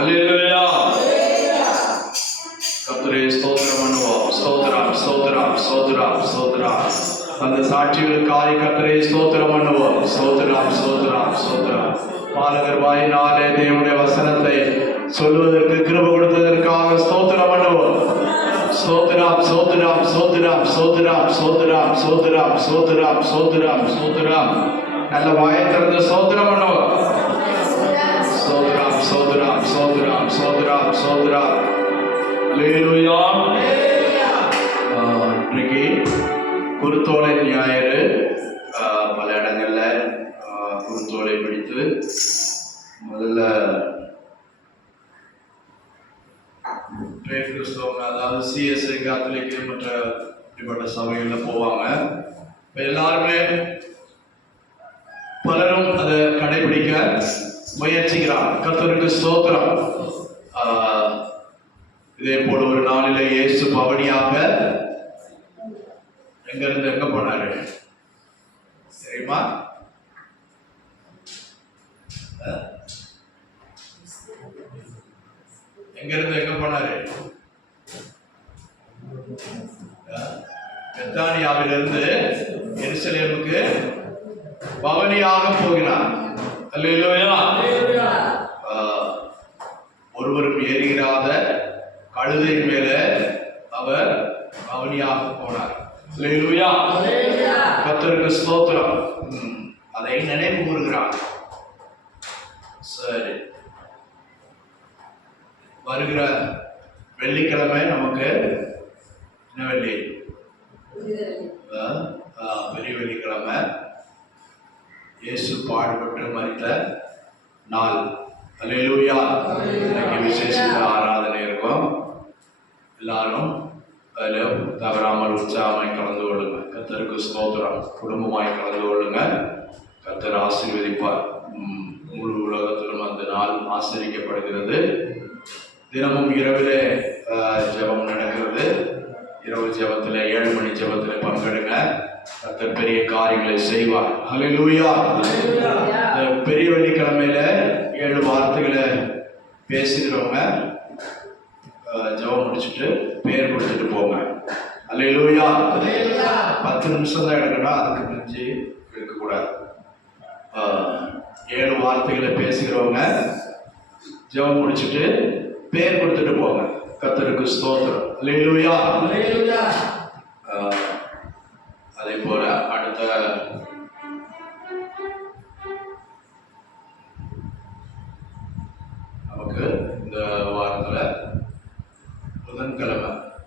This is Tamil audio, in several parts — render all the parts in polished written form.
அல்லேலூயா. கர்த்தரே ஸ்தோத்திரம் பண்ணுவோம். ஸ்தோத்திரம் ஸ்தோத்திரம் ஸ்தோத்திரம் ஸ்தோத்திரம். அந்த சாட்சிகளுக்காக கர்த்தரே ஸ்தோத்திரம் பண்ணுவோம். ஸ்தோத்திரம் ஸ்தோத்திரம் ஸ்தோத்திரம். பாலகர் வாயினாலே தேவனுடைய வசனத்தை சொல்வதற்கு கிருபை கொடுத்ததற்காக ஸ்தோத்திரம் பண்ணுவோம். ஸ்தோத்திரம் ஸ்தோத்திரம் ஸ்தோத்திரம் ஸ்தோத்திரம் ஸ்தோத்திரம் ஸ்தோத்திரம் ஸ்தோத்திரம் ஸ்தோத்திரம் ஸ்தோத்திரம். நல்ல வாயை திறந்து ஸ்தோத்திரம் பண்ணுவோம். ஸ்தோத்திரம் ஸ்தோத்திரம் ஸ்தோத்திரம் ஸ்தோத்திரம் ஸ்தோத்திரம். அல்லேலூயா. இன்றைக்கு குருத்தோலை ஞாயிறு. பல இடங்கள்ல குருத்தோலை பிடித்து முதல்ல அதாவது சிஎஸ்ஐ காத்தலிக்கு மற்ற இப்படிப்பட்ட சபைகளில் போவாங்க. எல்லாருமே பலரும் அதை கடைபிடிக்க முயற்சிக்கிறார். கர்த்தருக்கு ஸ்தோத்திரம். இதே போல ஒரு நாளில இயேசு பவனியாக எங்க இருந்து எங்க போனாரு தெரியுமா? எங்க இருந்து எங்க போனாரு? பெத்தானியாவிலிருந்து எருசலேமுக்கு பவனியாக போகிறார். அல்லேலூயா. ஒருவரும் ஏறிராத கழுதை மேல அவர் பவனியாக போனார். அல்லேலூயா. கர்த்தருக்கு ஸ்தோத்திரம். அதை நினைவு கூறுகிறார். சரி, வருகிற வெள்ளிக்கிழமை நமக்கு என்ன வெள்ளி? பெரிய வெள்ளிக்கிழமை. இயேசு பாடுபட்டு மரித்த நாள். அல்லேலூயா. இன்னைக்கு விசேஷ ஆராதனை இருக்கும். எல்லாரும் அதில் தவறாமல் உற்சாகமாய் கலந்து கொள்ளுங்க. கர்த்தருக்கு ஸ்தோத்திரம். குடும்பமாய் கலந்து கொள்ளுங்க. கர்த்தர் ஆசீர்வதிப்பார். முழு உலகத்திலும் அந்த நாள் ஆசரிக்கப்படுகிறது. தினமும் இரவிலே ஜெபம் நடக்கிறது. இரவு ஜெபத்தில் 7 மணி ஜெபத்தில் பங்கெடுங்க. கர்த்தர் பெரிய காரியங்களை செய்வார். அல்லேலூயா. பெரிய வெள்ளிக்கிழமையில 7 வார்த்தைகளை பேசுகிறவங்க ஜெபம் முடிச்சுட்டு பேர் கொடுத்துட்டு போங்க. அல்லேலூயா. 10 நிமிஷம் தான் எடுக்கணும், அதுக்கு மிஞ்சி எடுக்கக்கூடாது. 7 வார்த்தைகளை பேசுகிறவங்க ஜெபம் முடிச்சுட்டு பேர் கொடுத்துட்டு போங்க. கர்த்தருக்கு ஸ்தோத்திரம். அல்லேலூயா. அதே போல அடுத்த நமக்கு இந்த வாரத்துல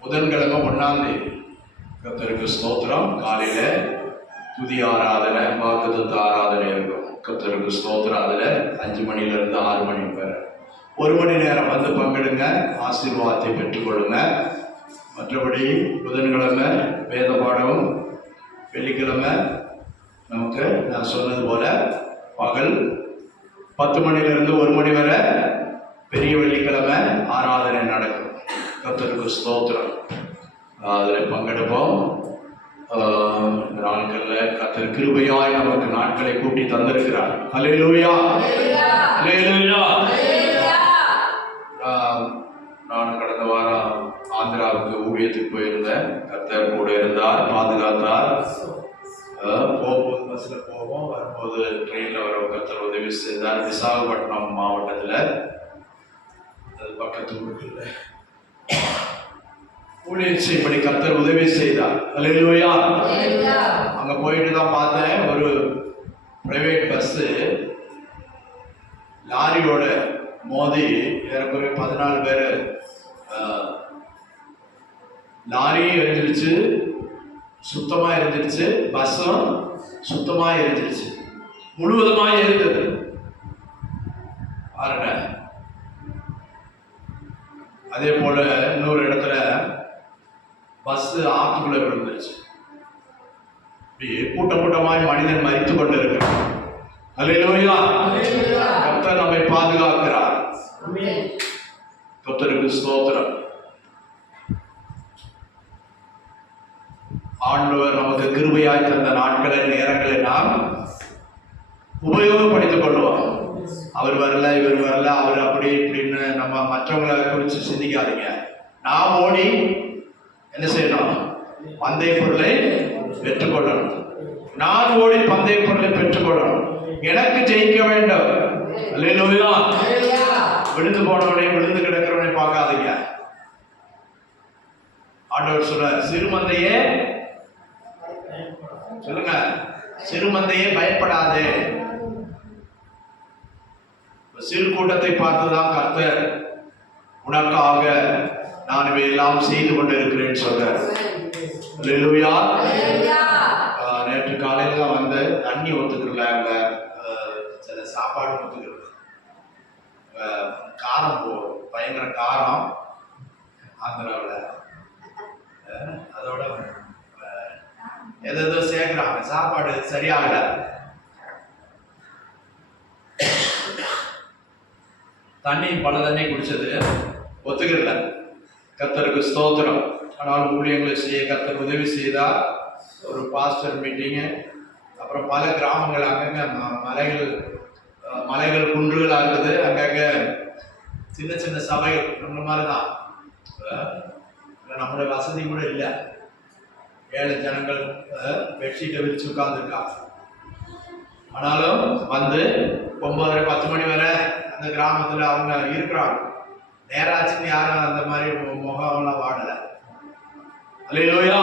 புதன்கிழமை 1ஆம் தேதி கர்த்தருக்கு ஸ்தோத்திரம். காலையில துதி ஆராதனை, வாக்குத்தத்த ஆராதனை இருக்கும். கர்த்தருக்கு ஸ்தோத்திரம். அதுல 5 மணிலிருந்து 6 மணி வரை 1 மணி நேரம் வந்து பங்கெடுங்க. ஆசீர்வாதத்தை பெற்றுக்கொள்ளுங்க. மற்றபடி புதன்கிழமை வேத பாடம், வெள்ளிக்கிழமை நமக்கு நான் சொன்னது போல பகல் 10 மணிலிருந்து 1 மணி வரை பெரிய வெள்ளிக்கிழமை ஆராதனை நடக்கும். கர்த்தருக்கு ஸ்தோத்திரம். அதில் பங்கெடுப்போம். நாட்களில் கர்த்தர் கிருபையாய் நமக்கு நாட்களை கூட்டி தந்திருக்கிறார். அல்லேலூயா. அல்லேலூயா. நான் கடந்த வாரம் ஆந்திராவுக்கு ஊழியத்துக்கு போயிருந்தேன். கர்த்தர் கூட இருந்தார், பாதுகாத்தார். போகும்போது பஸ்ஸில் போவோம், வரும்போது ட்ரெயினில் வர கர்த்தர் உதவி செய்தார். விசாகப்பட்டினம் மாவட்டத்தில், அது பக்கத்து ஊருக்குள்ள ஊழியம் செய்யும்படி கர்த்தர் உதவி செய்தார். அல்லேலூயா. அங்கே போயிட்டு தான் பார்த்தேன், ஒரு பிரைவேட் பஸ்ஸு லாரியோட மோதி ஏறக்குறைய 14 பேர். லாரியும் எரிஞ்சிருச்சு, சுத்தமாக எரிஞ்சிருச்சு, பஸ்ஸும் சுத்தமாக எரிஞ்சிருச்சு, முழுவதுமாக எரிந்தது. பாருங்க. அதே போல இன்னொரு இடத்துல பஸ் ஆற்றுக்குள்ள விழுந்துருச்சு. கூட்டமாய் மனிதன் மரித்து கொண்டு இருக்கிறார். அல்லேலூயா. கர்த்தர் நம்மை பாதுகாக்கிறார். கர்த்தருக்கு ஸ்தோத்திரம். ஆண்டவர் நமக்கு கிருபையாய் தந்த நாட்களை, நேரங்களை நாம் உபயோகப்படுத்திக் கொள்வோம். அவர் வரல, இவர் வரல, அவர் அப்படி இப்படின்னு நம்ம மற்றவங்களை குறித்து சிந்திக்காதீங்க. நான் ஓடி என்ன செய்யணும்? பந்தய பொருளை பெற்றுக்கொள்ளணும். நான் ஓடி பந்தய பொருளை பெற்றுக்கொள்ளணும். எனக்கு ஜெயிக்க வேண்டும். அல்லேலூயா. விழுந்து போனவனை விழுந்து கிடக்கிறவனை பார்க்காதீங்க. ஆண்டவர் சொல்றார், சிறுமந்தையே சொல்லுங்க, சிறுமந்தையே பயப்படாது. சிறு கூட்டத்தை பார்த்துதான் கர்த்தர் உனக்காக நான் இவையெல்லாம் செய்து கொண்டிருக்கிறேன்னு சொல்றார். அல்லேலூயா. நேற்று காலையில தான் வந்து தண்ணி ஒத்துக்கல, அங்க சில சாப்பாடு ஒத்துக்கிறது, காரம் பயங்கர காரம் ஆந்திராவில். அதோட எதோ சேர்க்கிறாங்க, சாப்பாடு சரியாகல. தண்ணி பல தண்ணி குடிச்சது ஒத்துக்கல. கர்த்தருக்கு ஸ்தோத்திரம். ஆனால் ஊழியங்களை செய்ய கர்த்தர் உதவி செய்தா ஒரு பாஸ்டர் மீட்டிங்கு, அப்புறம் பல கிராமங்கள் அங்கங்க மலைகள் குன்றுகளாக இருக்குது. அங்கங்க சின்ன சின்ன சபைகள் நம்ம மாதிரி தான். நம்முடைய வசதி கூட இல்லை. ஏழை ஜனங்கள் பெட்ஷீட்டை விரிச்சு உட்கார்ந்துருக்காங்க. ஆனாலும் வந்து 9:30-10 மணி வரை அந்த கிராமத்தில் அவங்க இருக்கிறாங்க. நேராச்சுன்னு யாரும் அந்த மாதிரி முகம்லாம் வாடலை. அல்லேலூயா.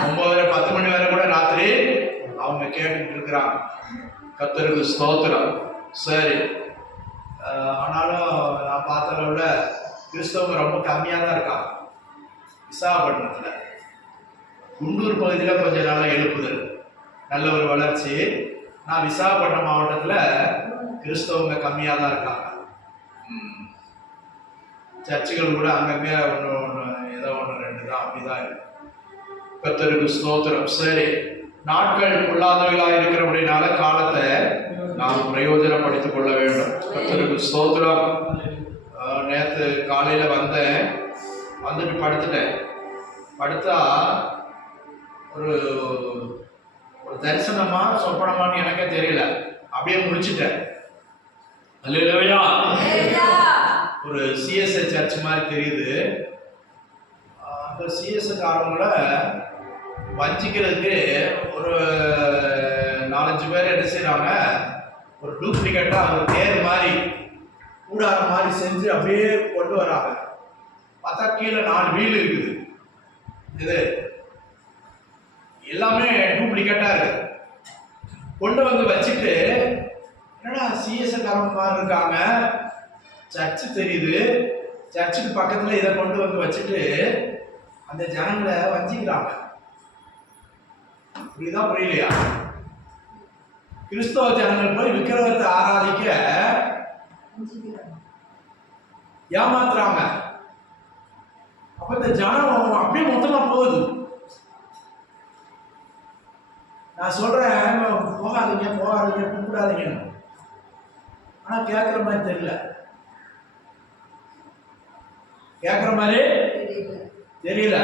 9:30-10 மணி வரை கூட ராத்திரி அவங்க கேட்டுட்டு இருக்கிறாங்க. கர்த்தருக்கு ஸ்தோத்திரம். சரி, ஆனாலும் நான் பார்த்ததை விட கிறிஸ்தவங்க ரொம்ப கம்மியாக தான் இருக்காங்க. விசாகப்பட்டினத்தில், குண்டூர் பகுதியில் கொஞ்சம் நல்லா எழுப்புதல், நல்ல ஒரு வளர்ச்சி. நான் விசாகப்பட்டினம் மாவட்டத்தில் கிறிஸ்தவங்க கம்மியாக தான் இருக்காங்க. சர்ச்சுகள் கூட அங்கங்கே ஒன்று ஏதோ 1-2 தான், அப்படிதான் இருக்கு. கர்த்தருக்கு ஸ்தோத்திரம். சரி, நாட்கள் பொல்லாதவைகளாக இருக்கிறபடினால காலத்தை நாம் பிரயோஜனப்படுத்திக் கொள்ள வேண்டும். கர்த்தருக்கு ஸ்தோத்திரம். நேற்று காலையில் வந்துட்டு படுத்துட்டேன். படுத்தா ஒரு தரிசனமா சொப்பனமான்னு எனக்கே தெரியல, அப்படியே முடிச்சுட்டேன். அல்லேலூயா. ஒரு சிஎஸ்ஐ சர்ச் மாதிரி தெரியுது. அந்த சிஎஸ்ஐ காரங்களை வஞ்சிக்கிறதுக்கு ஒரு 4-5 பேர் என்ன செய்யறாங்க, ஒரு டூப்ளிகேட்டா ஒரு தேர் மாதிரி கூடார மாதிரி செஞ்சு அப்படியே கொண்டு வராங்க. பார்த்தா கீழே 4 வீல் இருக்குது. இது எல்லாமே டூப்ளிகேட்டா இருக்கு. கொண்டு வந்து வச்சுட்டு, என்னடா சிஎஸ்ஐ காரங்க மாதிரி இருக்காங்க, சர்ச்சு தெரியுது, சர்ச்சுக்கு பக்கத்துல இதை கொண்டு வந்து வச்சுட்டு அந்த ஜனங்களை வஞ்சிக்கிறாங்க. புரியுதா புரியலையா? கிறிஸ்தவ ஜனங்கள் போய் விக்கிரகத்தை ஆராதிக்க ஏமாத்துறாங்க. அப்ப இந்த ஜனம் அப்படியே மொத்தமா போகுது. நான் சொல்றேன், போகாதீங்க கூப்பிடாதீங்க. ஆனா கேட்கிற மாதிரி தெரியல, கேட்கிற மாதிரி தெரியல.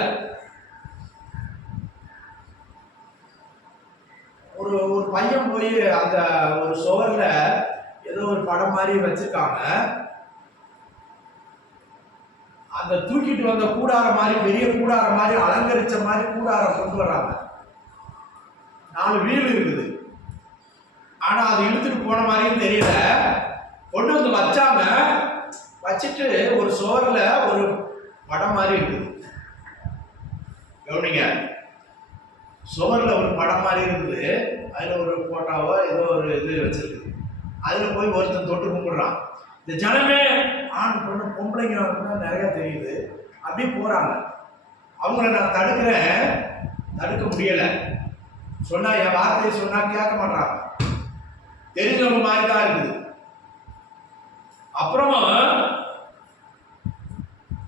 ஒரு பையன் போய் அந்த ஒரு சுவர்ல ஏதோ ஒரு படம் மாதிரி வச்சிருக்காங்க. அந்த தூக்கிட்டு வந்த கூடார மாதிரி, பெரிய கூடார மாதிரி, அலங்கரிச்ச மாதிரி கூடாரம் கொண்டு வர்றாங்க. 4 வீல் இருக்குது. ஆனா அது இழுத்துட்டு போன மாதிரியும் தெரியல. கொண்டு வந்து வச்சாங்க. வச்சுட்டு ஒரு சுவர்ல ஒரு படம் மாதிரி இருக்குது. கவனிங்க, சுவர்ல ஒரு படம் மாதிரி இருக்குது. அதுல ஒரு போட்டோவோ ஏதோ ஒரு இது வச்சிருக்கு. அதுல போய் ஒருத்தன் தொட்டு கும்பிடுறான். இந்த ஜனமே ஆண் பொண்ணு பொம்பளைங்க நிறைய தெரியுது, அப்படியே போறாங்க. அவங்கள நான் தடுக்க முடியல. சொன்னா என் வார்த்தையை சொன்னா கேட்க மாட்டாங்க. தெரிஞ்சவங்க மாதிரி தான் இருக்குது. அப்புறமா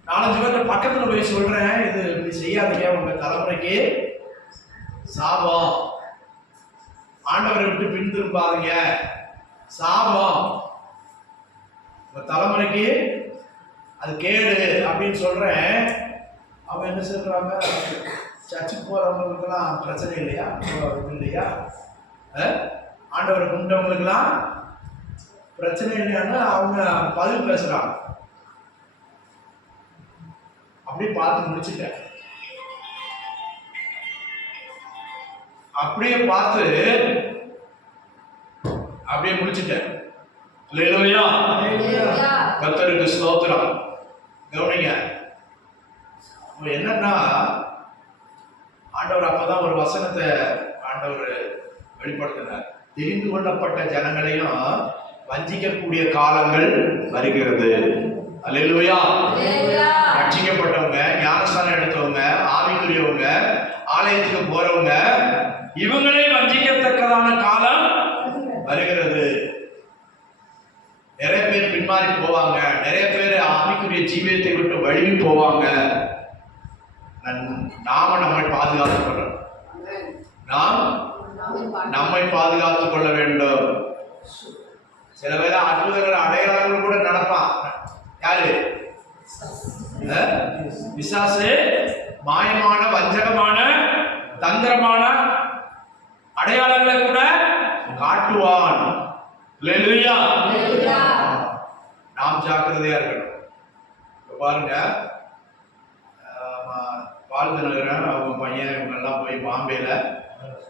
4-5 பேர் பக்கத்துல போய் சொல்றேன், இது இப்படி செய்யாதீங்க, உங்க தலைமுறைக்கு சாபம், ஆண்டவரை விட்டு பின் திரும்பாதீங்க, சாபம், உங்க தலைமுறைக்கு அது கேடு அப்படின்னு சொல்றேன். அவங்க என்ன சொல்றாங்க, சர்ச்சுக்கு போறவங்களுக்கெல்லாம் பிரச்சனை இல்லையா, இல்லையா, ஆண்டவரை கும்பிட்டவங்களுக்கெல்லாம் பிரச்சனை இல்லையான்னு அவங்க பதில் பேசுறாங்க. அப்படி பார்த்து முடிச்சுட்டேன். அப்படியே பார்த்து அப்படியே முடிச்சுட்டேன். அல்லேலூயா. கர்த்தருக்கு ஸ்தோத்திரம். கவனிங்க, என்னன்னா ஆண்டவர் அப்பதான் ஒரு வசனத்தை ஆண்டவர் வெளிப்படுத்தினார். தெரிந்து கொள்ளப்பட்ட ஜனங்களையும் வஞ்சிக்கக்கூடிய காலங்கள் வருகிறது. அல்லேலூயா. ரட்சிக்கப்பட்டவங்க, ஞானஸ்தானம் எடுத்தவங்க, ஆவிக்குரியவங்க, ஆலயத்துக்கு போறவங்க, இவங்களே வஞ்சிக்கத்தக்கதான காலம் வருகிறது. நிறைய பேர் பின்மாறி போவாங்க, நிறைய பேர் ஆவிக்குரிய ஜீவியத்தை விட்டு வழுவி போவாங்க. நாம நம்மை பாதுகாத்துக் கொள்ளணும். நாம் நம்மை பாதுகாத்துக் கொள்ள வேண்டும். சில வேளை அற்புதங்கள் அடையாளங்கள் கூட நடப்பான். யாரு? பிசாசு மாயமான, வஞ்சகமான, தந்திரமான அடையாளங்களை கூட காட்டுவான். அல்லேலூயா. நாம் ஜாக்கிரதையா இருக்கணும். பாருங்க, வாழ்ந்து நகரன் அவங்க பையன் இவங்கெல்லாம் போய் பாம்பேல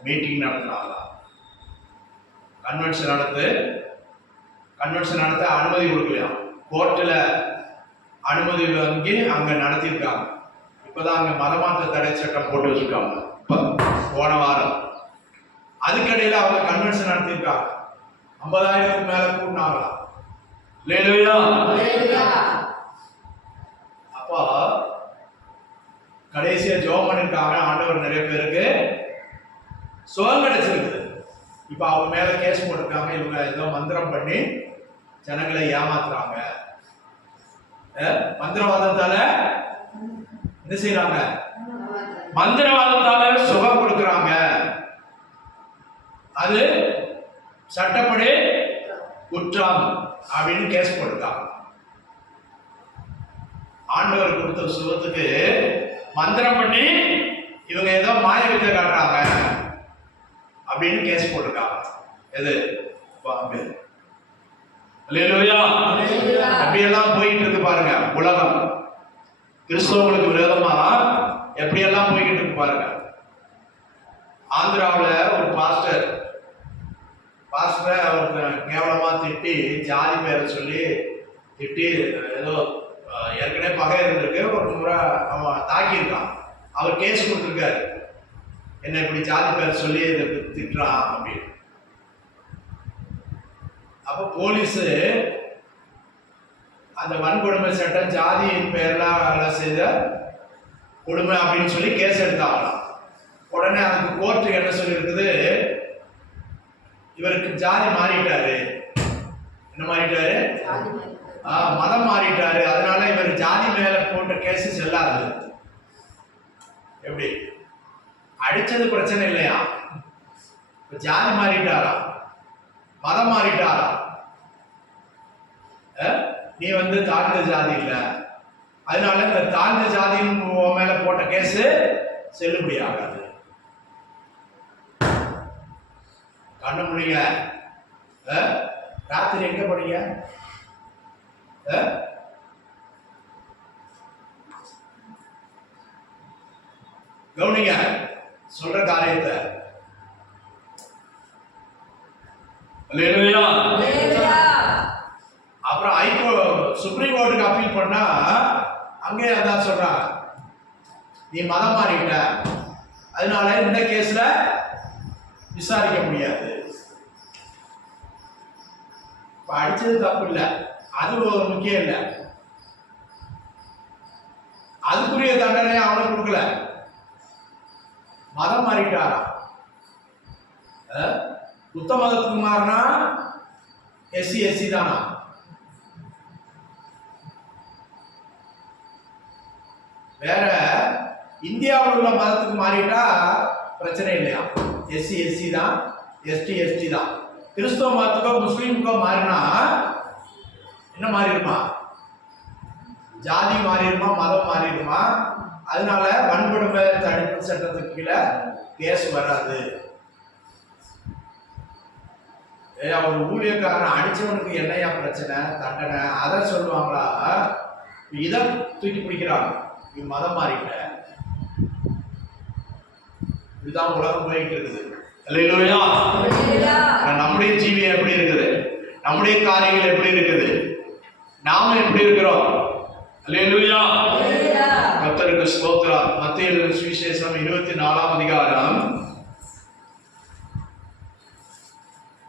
மீட்டிங் நடத்தினாங்களாம். கன்வென்ஷன் நடத்த அனுமதி கொடுக்கலையாம். கோர்ட்டில் அனுமதி வாங்கி அங்கே நடத்தியிருக்காங்க. இப்போதான் அங்கே மதமாற்ற தடை சட்டம் போட்டு வச்சிருக்காங்க. போன வாரம் அதுக்கடையில் அவங்க கன்வென்ஷன் நடத்தியிருக்காங்க. 50,000க்கு மேல கூட்டினாங்களாம். அப்போ கடைசியா ஜெபம் பண்ணிருக்காங்க. ஆண்டவர் நிறைய பேருக்கு சுகம் கிடைச்சிருக்குது. இப்ப அவங்க மேல கேஸ் போட்டிருக்காங்க. இவங்க ஏதோ மந்திரம் பண்ணி ஜனங்களை ஏமாத்துறாங்க. மந்திரவாதத்தால என்ன செய்யறாங்க? மந்திரவாதத்தால சுகம் கொடுக்கறாங்க. அது சட்டப்படி குற்றம் அப்படின்னு கேஸ் போட்டிருக்காங்க. ஆண்டவர் கொடுத்த சுகத்துக்கு மந்திரம் பண்ணி இவங்க ஏதோ மாய வித்தை காட்டுறாங்க அப்படின்னு கேஸ் போட்டிருக்காங்க. எது? பாம்பே. அல்லேலூயா. அப்படியெல்லாம் போயிட்டு இருக்கு பாருங்க உலகம். கிறிஸ்தவங்களுக்கு விரோதமா எப்படியெல்லாம் போய்கிட்டு இருக்கு பாருங்க. ஆந்திராவில் ஒரு பாஸ்டரை அவருக்கு கேவலமா திட்டி, ஜாதி பேரை சொல்லி திட்டி, ஏதோ ஏற்கனவே பகை இருந்திருக்கு, ஒரு முறை அவன் தாக்கியிருக்கான். அவர் கேஸ் கொடுத்துருக்காரு, என்ன இப்படி ஜாதி பேர் சொல்லி இதை திட்டுறான் அப்படின்னு. அப்போ போலீஸு அந்த வன்கொடுமை சட்டம் ஜாதியின் பேர்ல செய்த கொடுமை அப்படின்னு சொல்லி கேஸ் எடுத்தாங்களாம். உடனே அதுக்கு கோர்ட்டு என்ன சொல்லியிருக்குது, இவருக்கு ஜாதி மாறிட்டாரு. என்ன மாறிட்டாரு? மதம் மாறிட்டாரு. அதனால இவர் ஜாதி மேல போட்ட கேஸ் செல்லாது. எப்படி? அடிச்சது பிரச்சனை இல்லையா? ஜாதி மாறிட்டாரா, மதம் மாறிட்டாரா, நீ தாழ்ந்த ஜாதி இல்ல, அதனால இந்த தாழ்ந்த ஜாதியின் மேல போட்ட கேஸ் செல்லுபடி ஆகாது. கண்ணு முடிங்க. ராத்திரி எங்க போனீங்க? கவனிங்க சொல்ற காரியத்தை. அப்புறம் சுப்ரீம் கோர்ட்டுக்கு அப்பீல் பண்ணா அங்கே அதான் சொல்றாங்க, நீ மதம் மாறிட்ட, அதனால இந்த கேஸ்ல விசாரிக்க முடியாது. அடிச்சது தப்பு இல்லை, அது ஒரு முக்கியம் இல்லை. அதுக்குரிய தண்டனை அவனுக்கு கொடுக்கல. மதம் மாறிட்டாரா? புத்த மதத்துக்கு மாறினா எஸ்சி தானா? வேற இந்தியாவில் உள்ள மதத்துக்கு மாறிட்டா பிரச்சனை இல்லையா? எஸ்சி தான், எஸ்டி தான். கிறிஸ்தவ மதத்துக்கோ முஸ்லீமுக்கோ மாறினா என்ன மாறிடுமா? ஜாதி மாறிடுமா, மதம் மாறிடுமா. அதனால வன்கொடுமை தடுப்பு சட்டத்துக்கு கீழே கேஸ் வராது. ஒரு ஊழியக்காரன் அடிச்சவனுக்கு என்னையா பிரச்சனை, தண்டனை, அதை சொல்லுவாங்களா? இதை தூக்கி பிடிக்கிறாங்க. நீ மதம் மாறிட்ட. இதுதான் உலகம் போயிட்டு இருக்குது. அல்லேலூயா. நம்முடைய ஜீவியம் எப்படி இருக்குது, நம்முடைய காரியங்கள் எப்படி இருக்குது, நாம எப்படி இருக்கிறோம்? அல்லேலூயா. கர்த்தருக்கு ஸ்தோத்திரம். மத்தேயு எழுதின சுவிசேஷம் 24ஆம் அதிகாரம்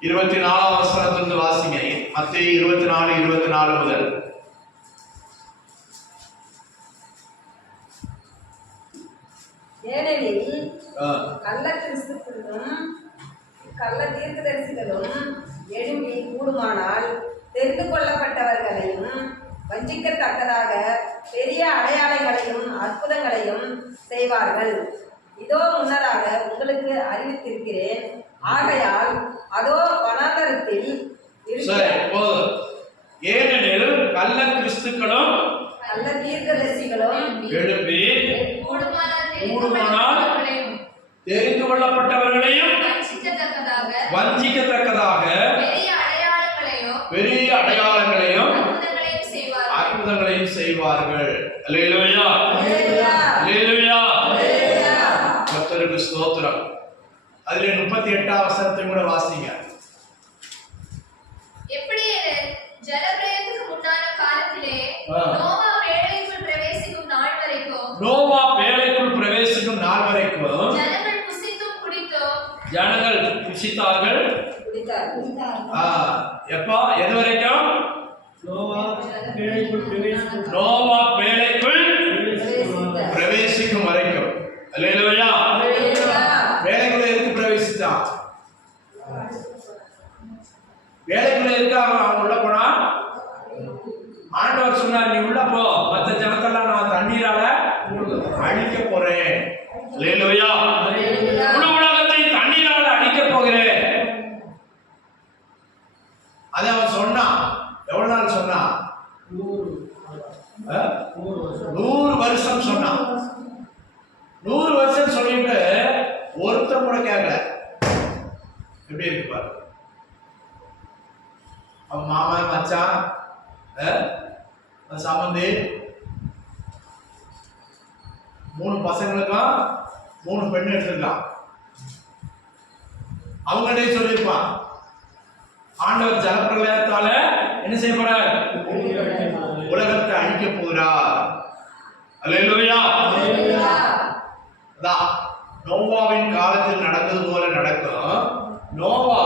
24ஆம் வசனத்திலிருந்து வாசிங்க. மத்தேயு 24 முதல். ஏனெனில் கள்ள கிறிஸ்துக்களும் கள்ள தீர்க்கதரிசிகளும் எழும்பி கூடுமானால் தெரிந்து கொள்ளப்பட்டவர்களையும் வஞ்சிக்கத்தக்கதாக பெரிய அடையாளங்களையும் அற்புதங்களையும் செய்வார்கள். இதோ முன்னதாக உங்களுக்கு அறிவித்திருக்கிறேன். ஆகையால் அதோ வனாந்தரத்தில் ஏனெனில் கள்ள கிறிஸ்துக்களும் கள்ள தீர்க்கதரிசிகளும் எழுப்பி கூடுமானால் தெரிந்து கொள்ளப்பட்டவர்களையும் வஞ்சிக்கத்தக்கதாக பெரிய அடையாளங்களையும் அற்புதங்களையும் செய்வார்கள். அல்லேலூயா. அல்லேலூயா. கர்த்தருக்கு ஸ்தோத்திரம். அதிலே 38ஆம் வசனத்தை கூட வாசிங்க. நோவா பேழைக்குள் பிரவேசிக்கும் நாள் வரைக்கும் ஜனங்கள் புசித்தார்கள். எப்போ எது வரைக்கும்? நோவா பேழைக்குள் பிரவேசிக்கும் வரைக்கும். அல்லேலூயா. வேலைக்குள்ள எதுக்கு பிரவேசித்தான்? வேலைக்குள்ள எதுக்கு அவன் உள்ள போனா? ஆண்டவர் சொன்னார், நீ உள்ள போ, மற்ற ஜனத்தெல்லாம் நான் தண்ணீரால அழிக்க போறேன். அல்லேலூயா. முழு உலகத்தை தண்ணீரால அழிக்க போகிறேன். அதை அவன் சொன்னான். எவ்வளவு நாள் சொன்னான்? 100 வருஷம் சொன்னான். 100 வருஷம் சொல்லிட்டு ஒருத்தர் கூட கேட்கல. எப்படி இருக்கு பாரு. அவன் மாமன் மச்சான் சம்பந்தி 3 பசங்களுக்கும் 3 பெண் எடுத்திருக்கான். அவங்கள்டே சொல்லியிருப்பான், ஆண்டவர் ஜலப்பிரளயத்தால என்ன செய்ய போறார்? உலகத்தை அழிக்க போகிறார். அல்லேலூயா. அதான் நோவாவின் காலத்தில் நடந்தது போல நடக்கும். நோவா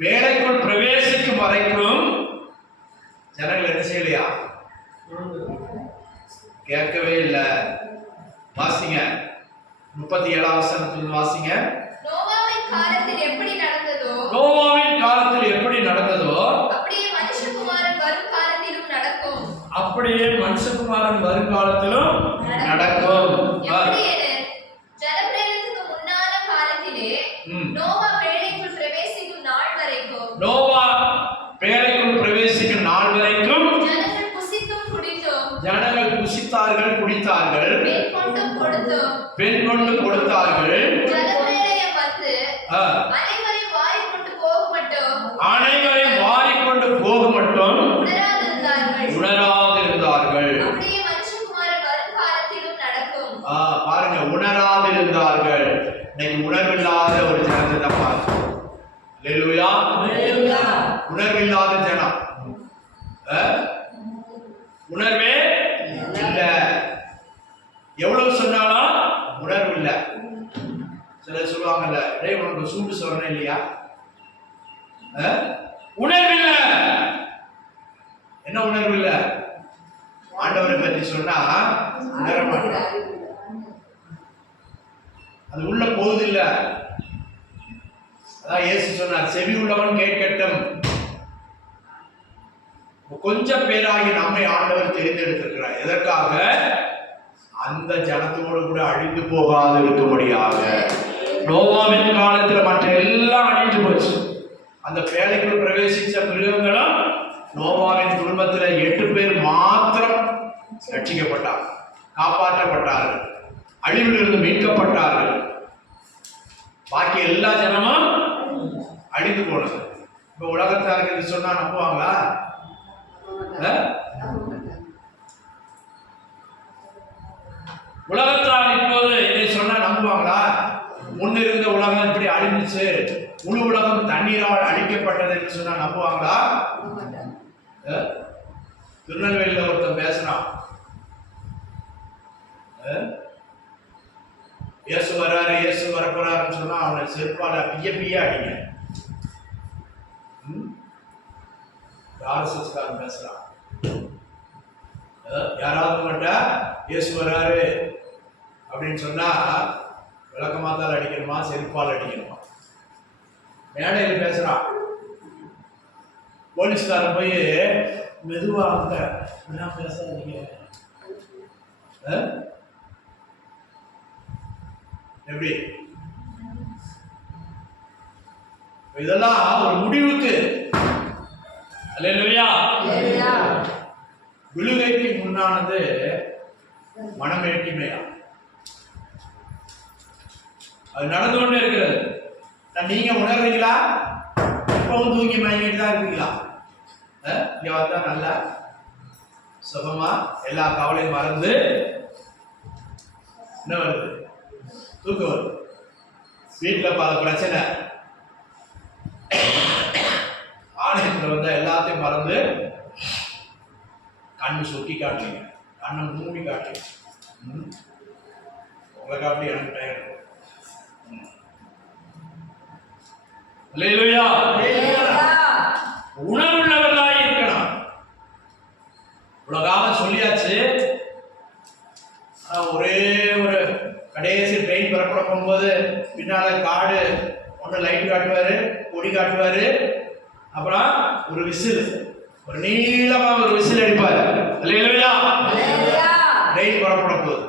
வேலைக்குள் பிரவேசிக்கும் வரைக்கும் ஜனங்கள் என்ன செய்யலையா? கேட்கவே இல்லை. வாசிங்க 37ஆம் வசனத்தில் வாசிங்க. நோவாவின் காலத்தில் எப்படி நடந்ததோ அப்படியே மனுஷகுமாரன் வருங்காலத்திலும் நடக்கும். ஜலப்பிரளயத்துக்கு முன்னான காலத்திலே நோவா பேழைக்குள் பிரவேசிக்கும் நாள் வரைக்கும் ஜனங்கள் புசித்தார்கள், குடித்தார்கள், பெண் கொண்டு கொடுத்தார்கள். அனைவரையும் வாரிக்கொண்டு போக மட்டும் உணராதிருந்தார்கள். பாருங்க, உணராதிருந்தார்கள். இன்னைக்கு உணர்வில்லாத ஒரு ஜனத்தை தான் பார்க்கிறோம். அல்லேலூயா. உணர்வில்லாத ஜனம். உணர்வே இல்ல. எவ்வளவு சொன்னாலும் உணர்வு இல்ல. சிலர் சொல்லுவாங்கல்ல, டேய் உனக்கு சூடு சொல்றேன் இல்லையா? உணர்வு இல்ல. என்ன உணர்வு இல்ல? ஆண்டவரை பற்றி சொன்னா உணர மாட்டான். அது உள்ள போகுது இல்ல. அதான் இயேசு சொன்னார், செவி உள்ளவன் கேட்கட்டும். கொஞ்சம் பேராகி நம்மை ஆண்டவர் தெரிந்தெடுத்திருக்கிறார். எதற்காக? அந்த ஜனத்தோடு கூட அழிந்து போகாது இருக்கும்படியாக. நோவாவின் காலத்தில் மற்ற எல்லாம் அழிந்து போச்சு. அந்த பேழைக்குள் பிரவேசித்த மிருகங்களும் நோவாவின் குடும்பத்தில் 8 பேர் மாத்திரம் ரட்சிக்கப்பட்டார், காப்பாற்றப்பட்டார்கள், அழிவிலிருந்து மீட்கப்பட்டார்கள். பாக்கி எல்லா ஜனமும் அழிந்து போனது. இப்ப உலகத்தாருக்கு சொன்னா நம்புவாங்களா? உலகத்தார் இப்போது இதை சொன்னா நம்புவாங்களா? முன்னிருந்த உலகம் இப்படி அழிஞ்சிச்சு, முழு உலகம் தண்ணீரால் அழிக்கப்பட்டது என்று சொன்னா நம்புவாங்களா? திருநெல்வேலியில் ஒருத்தன் பேசுறான், இயேசு வராரு, இயேசு வரப்போறாருன்னு சொன்னா அவனை செருப்பால பிய அடிங்க. ஆர்எஸ்எஸ்காரன் பேசுறான், யாராவது மட்டும் இயேசு வராரு அப்படின்னு சொன்னா விளக்கமாத்தால் அடிக்கணுமா, செருப்பால் அடிக்கணுமா? மேடையில் பேசுறான். போலீஸ்காரன் போய் மெதுவா அவங்க பேசாதீங்க, எப்படி? இதெல்லாம் ஒரு முடிவுக்கு அல்லேலூயா. விழுகைக்கு முன்னானது மனமேட்டிமையா, அது நடந்து கொண்டே இருக்கிறது. நீங்க உணர்றீங்களா? இப்பவும் தூங்கி மயங்கிட்டு தான் இருக்கீங்களா? இங்க வந்தா நல்லா சுகமா எல்லா கவலையும் மறந்து என்ன வருது? தூக்கம் வருது. வீட்டில் பல பிரச்சனை, ஆலயத்தில் வந்தா எல்லாத்தையும் மறந்து கண்ணு சொக்கி காட்டுறீங்க, கண்ணை மூடி காட்டுறீங்க. உங்களை காட்டி எனக்கு டயர்டு. உணர்வுள்ளவர்களாக இருக்கணும். உலகாக சொல்லியாச்சு. ஒரே ஒரு கடைசி ட்ரெயின் புறப்பட போகும்போது பின்னால காடு ஒன்று லைட் காட்டுவாரு, கொடி காட்டுவாரு, அப்புறம் ஒரு விசில், ஒரு நீளமா ஒரு விசில் அடிப்பாரு. அல்லேலூயா. ட்ரெயின் புறப்பட போகுது.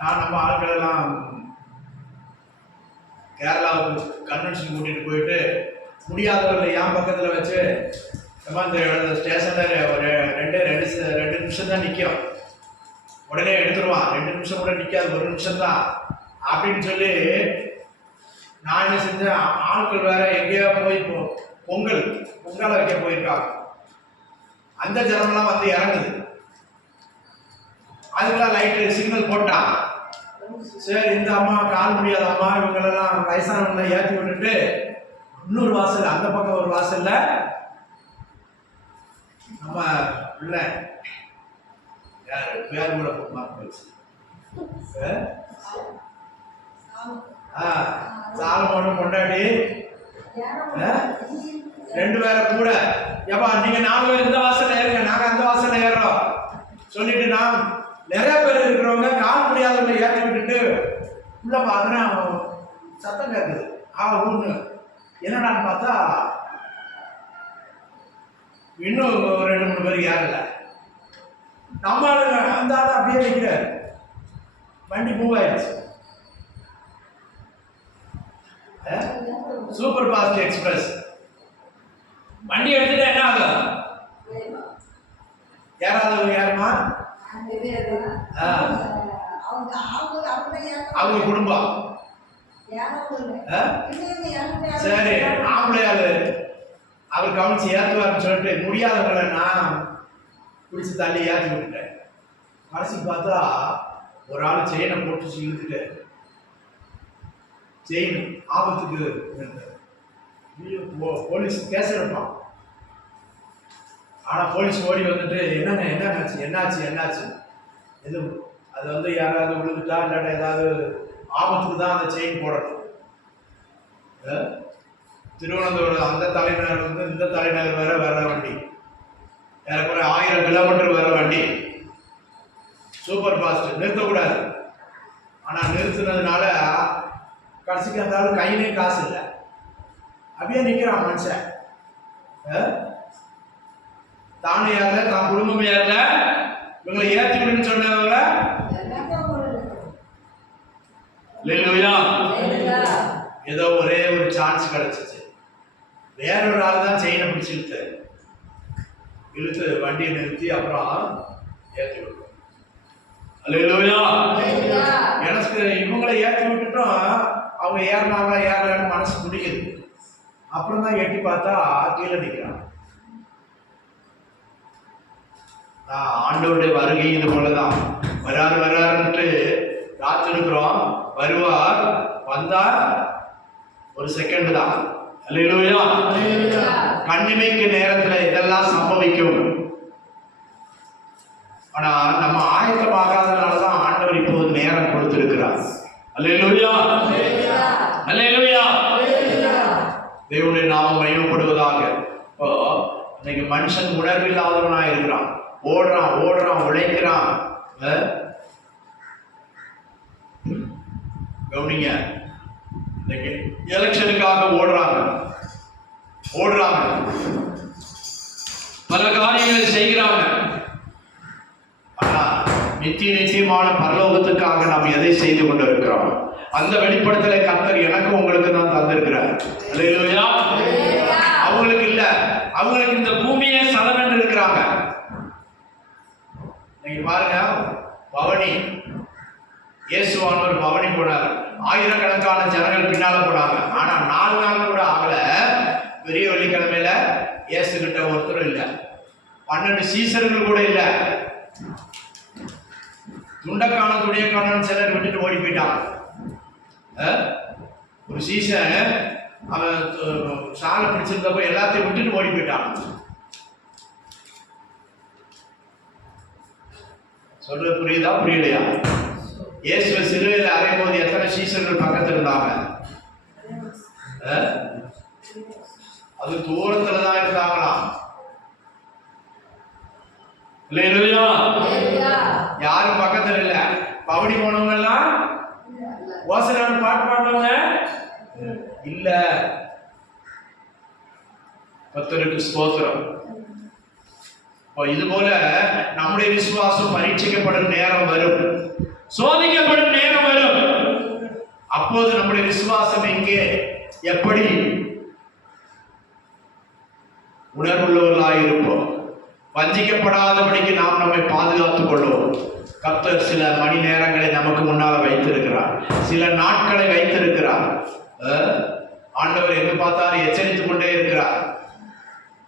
நம்ம ஆட்கள் எல்லாம் கேரளாவுக்கு கன்வென்ஷன் கூட்டிட்டு போயிட்டு முடியாதவர்கள் என் பக்கத்தில் வச்சு இந்த ஸ்டேஷனில் ஒரு ரெண்டு நிமிஷம் தான் நிற்கும், உடனே எடுத்துருவான். 2 நிமிஷம் கூட நிற்காது, 1 நிமிஷம் தான் அப்படின்னு சொல்லி நான் என்ன செஞ்சேன், ஆட்கள் வேற எங்கேயோ போய் பொங்கல் வைக்க போயிருக்காங்க. அந்த ஜனமெல்லாம் வந்து இறங்குது. அதுக்கெல்லாம் லைட்டு சிக்னல் போட்டான். சரி, இந்த அம்மா கால் முடியாத அம்மா இவங்களெல்லாம் வயசானவங்களை ஏற்றி விட்டுட்டு இன்னொரு வாசல், அந்த பக்கம் ஒரு வாசல்ல நம்ம பிள்ளை யாரு பேர் கூட போச்சு, சாலமோனும் கொண்டாடி 2 பேரை கூட, ஏப்பா நீங்க 4 பேர் இந்த வாசல்ல ஏறுங்க, நாங்க அந்த வாசல்ல ஏறுறோம் சொல்லிட்டு நான் நிறைய பேர் இருக்கிறவங்க கால் முடியாதவங்க ஏற்றி விட்டுட்டு உள்ள பார்த்தா சத்தம் கேட்குது. ஊன்னு என்னடான்னு பார்த்தா இன்னும் 2-3 பேர் ஏறல. நம்ம அந்த ஆள் அப்படியே நிற்கிறார். வண்டி மூவ் ஆயிடுச்சு. சூப்பர் ஃபாஸ்ட் எக்ஸ்பிரஸ் வண்டி எடுத்துட்டா என்ன ஆகும்? யாராவது யாருமா அவங்க குடும்பம். சரி, ஆம்பளையாளு அவர் கவனிச்சு ஏற்றுவார்னு சொல்லிட்டு முடியாதவங்களை நான் பிடிச்சி தள்ளி ஏற்றி விட்டுட்டேன். கடைசி பார்த்தா ஒரு ஆள் செயினை போட்டு இழுத்துட்டு செயின் ஆபத்துக்கு போலீஸ் கேஸ் எடுப்பான். ஆனால் போலீஸ் ஓடி வந்துட்டு என்னாச்சு எதுவும் அது வந்து யாராவது விழுந்துட்டா இல்லாட்டா ஏதாவது ஆபத்துக்கு தான் அந்த செயின் போடணும். திருவனந்தபுரம் அந்த தலைநகர் வந்து இந்த தலைநகர் வேற வண்டி, ஏறக்குறைய 1000 கிலோமீட்டர் வேற வண்டி, சூப்பர் ஃபாஸ்ட், நிறுத்தக்கூடாது. ஆனால் நிறுத்தினதுனால கடைசிக்கு அந்த ஆள் கையிலே காசு இல்லை, அப்படியே நிற்கிறான் மனுஷன். தானே ஏறல, தான் குடும்பம் ஏறல, இவங்களை ஏற்றிவிடுன்னு சொன்னவங்கள ஏதோ ஒரே ஒரு சான்ஸ் கிடைச்சிச்சு. வேறொரு ஆள் தான் செயினை பிடிச்சி இழுத்து வண்டியை நிறுத்தி அப்புறம் ஏற்றி விட்டோம். எனக்கு இவங்களை ஏற்றி விட்டுட்டோம், அவங்க ஏறலான்னு மனசு முடியுது. அப்புறம் தான் எட்டி பார்த்தா கீழே நிற்கிறான். ஆண்டவருடைய வருகை இது போலதான். வராருன்ட்டு காத்திருக்கிறோம். வருவார், வந்தா ஒரு செகண்ட் தான். அல்லேலூயா. கண்ணிமைக்கு நேரத்துல இதெல்லாம் சம்பவிக்கும். ஆனா நம்ம ஆயத்தமாகாதனாலதான் ஆண்டவர் இப்போது நேரம் கொடுத்திருக்கிறார். அல்லேலூயா. அல்லேலூயா. தேவனுடைய நாமம் மகிமைப்படுவதாக. இப்போ இன்னைக்கு மனுஷன் உணர்வில்லாதவனா இருக்கிறான். ஓடுறான் உழைக்கிறான். கவனிங்க, இன்னைக்கு எலெக்ஷனுக்காக ஓடுறாங்க, பல காரியங்களை செய்கிறாங்க. ஆனா நிச்சயமான பரலோகத்துக்காக நாம் எதை செய்து கொண்டிருக்கிறோம்? அந்த வெளிப்படுத்தலை கர்த்தர் எனக்கு உங்களுக்கு தான் தந்திருக்கிறார். அல்லேலூயா. அவங்களுக்கு இல்ல, அவங்களுக்கு இந்த பூமியே சதமென்று இருக்கிறாங்க. நீங்க பாருங்க, பவனி, இயேசுவானவர் பவனி போனார். ஆயிரக்கணக்கான ஜனங்கள் பின்னால போனாங்க. ஆனா 4 நாள் கூட ஆகல. பெரிய வெள்ளிக்கிழமையில இயேசு கிட்ட ஒருத்தரும் இல்ல, 12 சீசர்கள் கூட இல்ல. துடையக்கான சிலர் விட்டுட்டு ஓடி போயிட்டாங்க. ஒரு சீசன் அவன் சாலை பிடிச்சிருந்தப்ப எல்லாத்தையும் விட்டுட்டு ஓடி போயிட்டான். சொல்றது புரியுதா புரியலையா? இயேசுவை சிலுவையில் அறையும் போது எத்தனை சீசர்கள் பக்கத்தில் இருந்தாங்க? அது தூரத்துல தான் இருந்தாங்களாம். அல்லேலூயா. யாரும் பக்கத்துல இல்ல. பவனி போனவங்க எல்லாம் ஓசனான பாட்டு பாடுறவங்க இல்ல. கர்த்தருக்கு ஸ்தோத்திரம். இது போல நம்முடைய விசுவாசம் பரீட்சிக்கப்படும் நேரம் வரும், சோதிக்கப்படும் நேரம் வரும். அப்போது நம்முடைய விசுவாசம் எங்கே, எப்படி உணர்வுள்ளவர்களாய் இருப்போம். வஞ்சிக்கப்படாதபடிக்கு நாம் நம்மை பாதுகாத்துக் கொள்வோம். கர்த்தர் சில மணி நேரங்களை நமக்கு முன்னால வைத்திருக்கிறார், சில நாட்களை வைத்திருக்கிறார். ஆண்டவர் எங்கு பார்த்தாலும் எச்சரித்துக் கொண்டே இருக்கிறார்.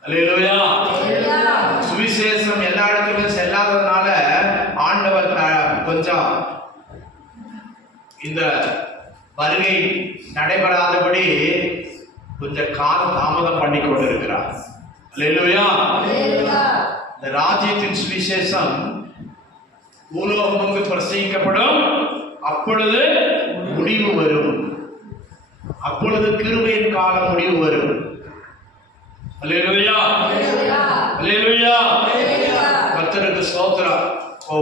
அல்லேலூயா. சுவிசேஷம் எல்லா இடத்துக்கும் செல்லாததுனால ஆண்டவர் கொஞ்சம் இந்த வருகை நடைபெறாதபடி கொஞ்சம் காலம் தாமதம் பண்ணி கொண்டிருக்கிறார். அல்லேலூயா. இந்த ராஜ்யத்தின் சுவிசேஷம் பூலோகமுக்கு பிரசங்கிக்கப்படும். அப்பொழுது முடிவு வரும். அப்பொழுது கிருபையின் காலம் முடிவு வரும். அல்லேலூயா. அல்லேலூயா. கர்த்தருக்கு ஸ்தோத்திரம்.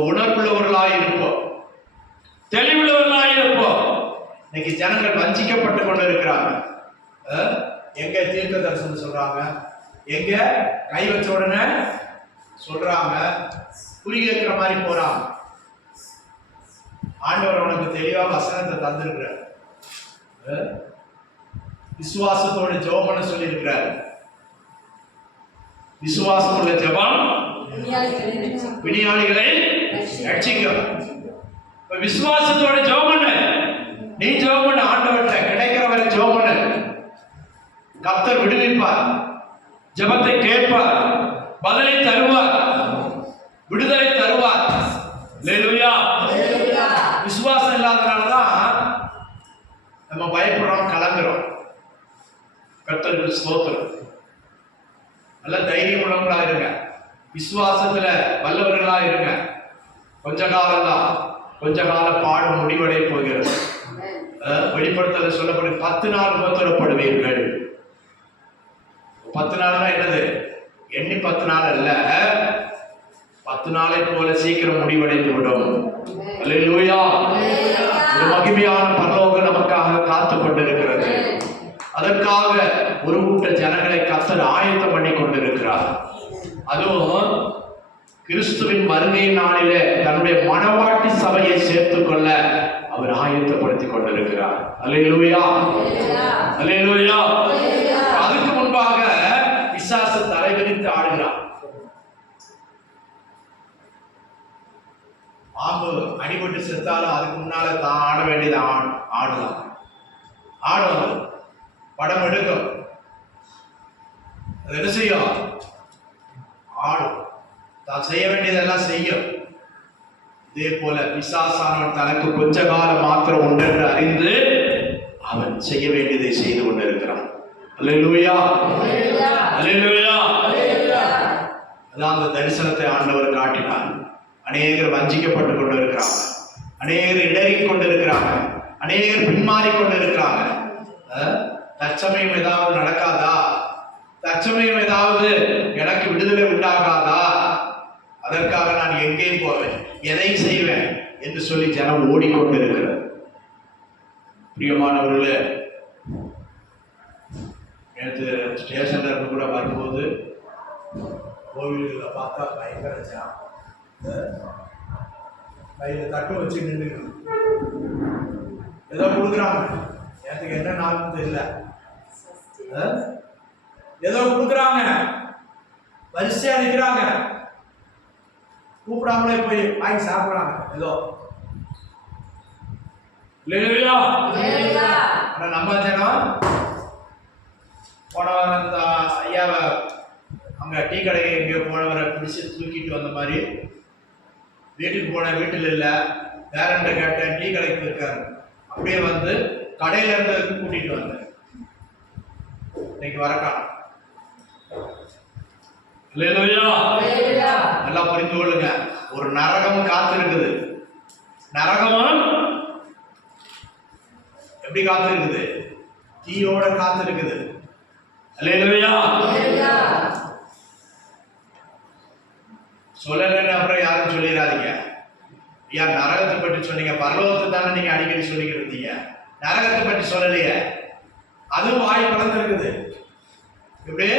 உணர்வுள்ளவர்களாய் இருப்போம், தெளிவுள்ளவர்களாய் இருப்போம். இன்னைக்கு ஜனங்கள் வஞ்சிக்கப்பட்டு கொண்டு இருக்கிறாங்க. எங்க தீர்க்க தரிசனம் சொல்றாங்க, எங்க கை வச்ச உடனே சொல்றாங்க, குறி கேட்கிற மாதிரி போறாங்க. ஆண்டவர் உனக்கு தெளிவா வசனத்தை தந்திருக்கிறார். விசுவாசத்தோட ஜெபம் பண்ண சொல்லி இருக்கிறார். விசுவாசம் உள்ள ஜெபம் விஞ்ஞானிகளை ரட்சிக்கும். விசுவாசத்தோட ஜெபம் பண்ணு. நீ ஜெபம் பண்ணு, ஆண்டவர்கிட்ட கிடைக்கிற வரை ஜெபம் பண்ணு. கர்த்தர் விடுவிப்பார், ஜெபத்தை கேட்பார், பதிலை தருவார், விடுதலை தருவார். அல்லேலூயா. விசுவாசம் இல்லாதனாலதான் நம்ம பயப்படுறோம், கலங்குறோம். கர்த்தருக்கு ஸ்தோத்திரம். நல்ல தைரியம் உள்ளவங்களா இருங்க, விசுவாசத்துல வல்லவர்களா இருங்க. கொஞ்ச காலம் தான், கொஞ்ச கால பாடம் முடிவடைய போகிறது. வெளிப்படுத்தல சொல்லப்படும் 10 நாள் உபத்திரப்படுவீர்கள். 10 நாள்னா என்னது? எண்ணி 10 நாள் அல்ல, 10 நாளை போல சீக்கிரம் முடிவடைந்து விடும். அல்லேலூயா. ஒரு மகிமையான பரலோகம் நமக்காக காத்து கொண்டிருக்கிறது. அதற்காக ஒரு கூட்ட ஜனங்களை கர்த்தர் ஆயத்தம் பண்ணி கொண்டிருக்கிறார். அதுவும் கிறிஸ்துவின் வருகை நாளிலே தன்னுடைய மணவாட்டி சபையை சேர்த்துக் கொள்ள அவர் ஆயத்தப்படுத்திக் கொண்டிருக்கிறார். அல்லேலூயா. அல்லேலூயா. அதுக்கு முன்பாக பிசாசு தலைவிரித்து ஆடுகிறார். பாம்பு அடிபட்டு செத்தாலும் அதுக்கு முன்னால தான் ஆட வேண்டியது ஆடுதான். ஆடும், படம் எடுக்கும், அது என்ன செய்யும்? ஆடும். தான் செய்ய வேண்டியதெல்லாம் செய்யும். இதே போல பிசாசானவன் தனக்கு கொஞ்ச காலம் மாத்திரம் உண்டென்று அறிந்து அவன் செய்ய வேண்டியதை செய்து கொண்டிருக்கிறான். அல்லேலூயா, அல்லேலூயா. அதான் அந்த தரிசனத்தை ஆண்டவர் காட்டினார். அநேகர் வஞ்சிக்கப்பட்டு கொண்டிருக்கிறாங்க, அநேகர் இடறிக் கொண்டிருக்கிறாங்க, அநேகர் பின்மாறி கொண்டிருக்கிறாங்க. தற்சமயம் ஏதாவது நடக்காதா? தற்சமயம் ஏதாவது எனக்கு விடுதலை உண்டாகாதா? அதற்காக நான் எங்கே போவேன், எதை செய்வேன் என்று சொல்லி ஜனம் ஓடிக்கொண்டிருக்கிறது. பிரியமானவர்களே, நேற்று ஸ்டேஷன்ல இருந்து கூட வரும்போது கோவில்களில் பார்த்தா பயங்கர ஜனம். கையில் தட்டு வச்சு நின்று ஏதோ கொடுக்குறாங்க. எனக்கு என்ன நாளும் தெரியல, ஏதோ கொடுக்குறாங்க, வரிசையா நிற்கிறாங்க, கூப்பிடாமலே போய் வாங்கி சாப்பிட்றாங்க ஏதோ. ஆனா நம்ம ஜனம் போனவன் அந்த ஐயாவை அங்க டீ கடைக்கு எங்கேயோ போனவரை பிடிச்சி தூக்கிட்டு வந்த மாதிரி வீட்டுக்கு போன, வீட்டில் இல்லை, பேரண்ட்டை கேட்டேன், டீ கடைக்கு போயிருக்காரு, அப்படியே வந்து கடையில இருந்து கூட்டிட்டு வந்தேன். இன்னைக்கு வரக்கான நல்லா புரிந்து கொள்ளுங்க. ஒரு நரகம் காத்து இருக்குது. நரகமும் எப்படி காத்து இருக்குது? தீயோட காத்து இருக்குது. அல்லேலூயா. சொல்லலன்னு அப்புறம் யாரும் சொல்லிடாதீங்க. ஐயா நரகத்தை பற்றி சொன்னீங்க, பரலோகத்தை தானே நீங்க அடிக்கடி சொல்லிக்கிட்டு இருந்தீங்க, நரகத்தை பற்றி சொல்லலையே. அதுவும் வாய் பிளந்திருக்குது. எப்படி?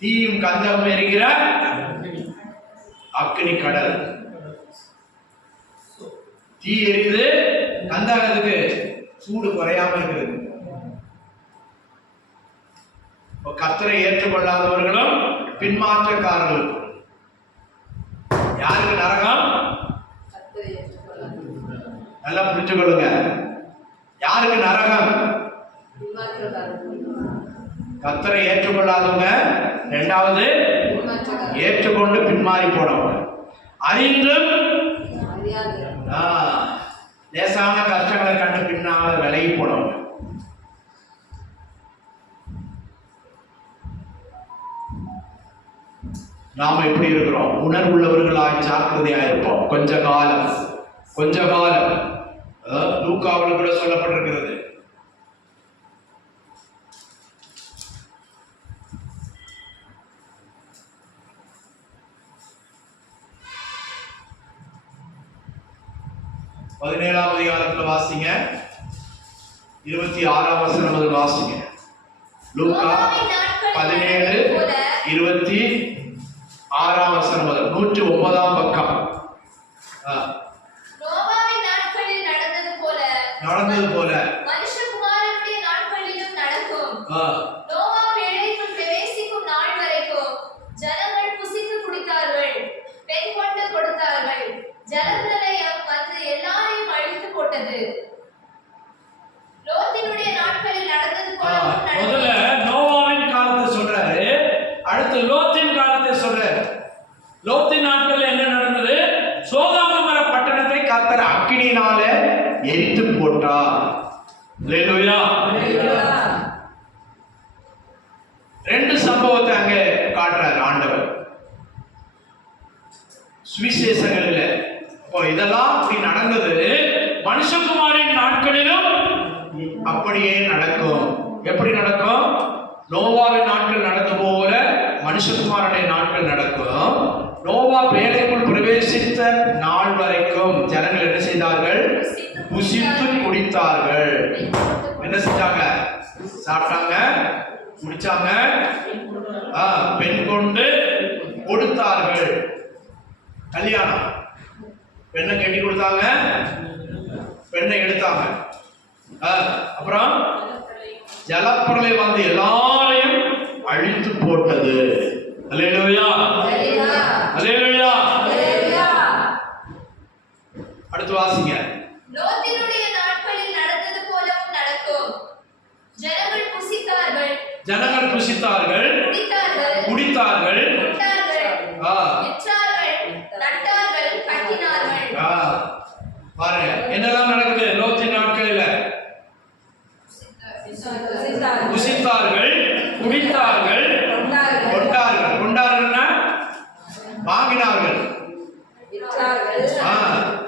தீயும் கந்தமும் எரிகிற அக்கினி கடல். தீ எரியுது, கந்தகத்துக்கு சூடு குறையாம இருக்குது. கர்த்தரை ஏற்றுக்கொள்ளாதவர்களும் பின்மாற்றக்காரர்களும். யாருக்கு நரகம்? நல்லா புரிஞ்சு கொள்ளுங்க. யாருக்கு நரகம்? கர்த்தரை ஏற்றுக்கொள்ளாதவங்க, இரண்டாவது ஏற்றுக்கொண்டு பின்மாறி போனவங்க, அறிந்தும் லேசான கஷ்டங்களை கண்டு பின்னால விலகி போனவங்க. நாம எப்படி இருக்கிறோம்? உணர்வுள்ளவர்களாய் ஜாக்கிரதையா இருப்போம். கொஞ்ச காலம் லூக்காவில் கூட சொல்லப்பட்டிருக்கிறது. பதினேழாம் அதிகாரத்தில் வாசிங்க, 26ஆம் வசனம் முதல் வாசிங்க. லூக்கா 17:26ஆம் வசனம் முதல் 109ஆம் பக்கம். நடந்தது போல மனுஷகுமாரனுடைய நாட்களிலும் நடக்கும். நோவா பேழைக்குள் பிரவேசிக்கும் நாள் வரைக்கும் ஜனங்கள் புசித்து குடித்தார்கள், பெண் கொண்டு கொடுத்தார்கள். ஜலப்பிரளயம் வந்து எல்லாரையும் அழித்து போட்டது. லோத்தினுடைய நாட்களில் நடந்தது போல முதல்ல நோவாவின் காலத்தை சொல்றாரு, அடுத்து லோத்தின் காலத்தை சொல்றாரு. லோத்தின் நாட்களில் என்ன நடந்தது? சோதோமர பட்டணத்தை கர்த்தர் அக்கினியினால எரித்து போட்டார். அல்லேலூயா. ரெண்டு சம்பவத்தை அங்கே காட்டுறாரு ஆண்டவர் சுவிசேஷங்கள்ல. இப்போ இதெல்லாம் அப்படி நடந்தது. மனுஷகுமாரின் நாட்களிலும் அப்படியே நடக்கும். எப்படி நடக்கும்? நோவாவின் நாட்கள் நடந்தது போல மனுஷகுமாரனுடைய நாட்கள் நடக்கும். நோவா பேழைக்குள் பிரவேசித்த நாள் வரைக்கும் ஜனங்கள் என்ன செய்தார்கள்? புசித்து குடித்தார்கள். என்ன செஞ்சாங்க? சாப்பிட்டாங்க, குடிச்சாங்க, பெண் கொண்டு கொடுத்தார்கள். கல்யாணம், பெண்ணை கட்டி கொடுத்தாங்க, பெண்ணை எடுத்தாங்க. அப்புறம் ஜலப்பிரளயம் வந்து எல்லாரையும் அழித்து போட்டது. அல்லேலூயா, அல்லேலூயா. அடுத்து வாசிங்க. லோத்தினுடைய நாட்களில் நடந்தது போலவும் நடக்கும். ஜனங்கள் புசித்தார்கள், குடித்தார்கள், புசித்தார்கள், குடித்தார்கள், கொண்டார்கள். கொண்டார்கள்னா வாங்கினார்கள்,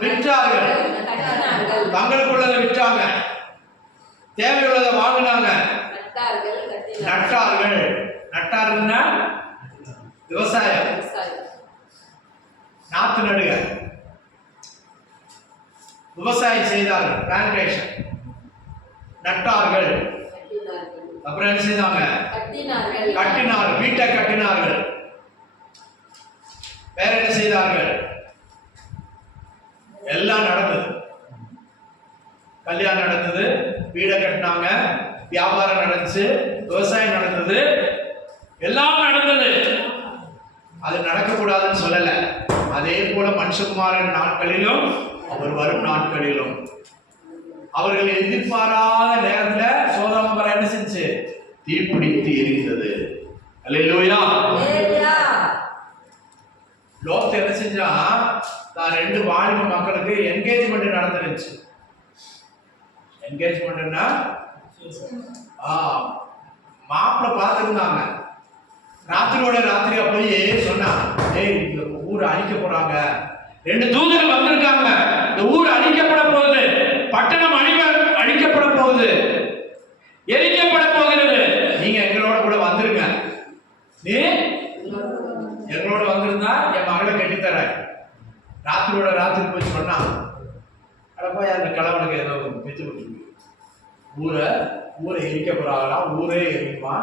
விற்றார்கள், தங்களுக்குள்ளதை விற்றாங்க, தேவையுள்ளதை வாங்கினாங்க, நட்டார்கள். நட்டார்கள்னா விவசாயம், நாத்து நடுக, விவசாயம் செய்தார்கள், பிளான்டேஷன். நட்டார்கள். அப்புறம் என்ன செய்தாங்க? கட்டினார்கள், வீட்டை கட்டினார்கள். வேற என்ன செய்தார்கள்? எல்லாம் நடந்தது. கல்யாணம் நடந்தது, வீடை கட்டினாங்க, வியாபாரம் நடந்துச்சு, விவசாயம் நடந்தது, எல்லாம் நடந்தது. அது நடக்கக்கூடாதுன்னு சொல்லல. அதே போல மனுஷகுமாரன் நாட்களிலும் அவர் வரும் நாட்களிலும் அவர்கள் எதிர்பாராத நேரத்தில் சோதோமர் என்ன செஞ்சு தீப்பிடித்து எரிந்தது. அல்லேலூயா. லோத் என்ன செஞ்சா, தான் 2 வாலிப மக்களுக்கு என்கேஜ்மெண்ட் நடந்துருச்சு. என்கேஜ்மெண்ட்னா மாப்பிள்ள பார்த்துருந்தாங்க. ராத்திரியோட ராத்திரியா போய் சொன்னா, ஏய் இந்த ஊர் அழிக்க போறாங்க, 2 தூதர்கள் வந்திருக்காங்க, இந்த ஊர் அழிக்கப்பட போகுது, பட்டணம் அழிக்கப்பட போகுது, எரிக்கப்பட போகிறது, நீங்க எங்களோட கூட வந்துருங்க. நீ எங்களோட வந்திருந்தா என் மகளை கட்டித்தர. ராத்திரியோட ராத்திரி போய் சொன்னா, அட போய் அந்த கிழவனுக்கு ஏதோ பெற்று விட்டுருக்கு. ஊரை எரிக்க போறாங்களா, ஊரே எரியுமா,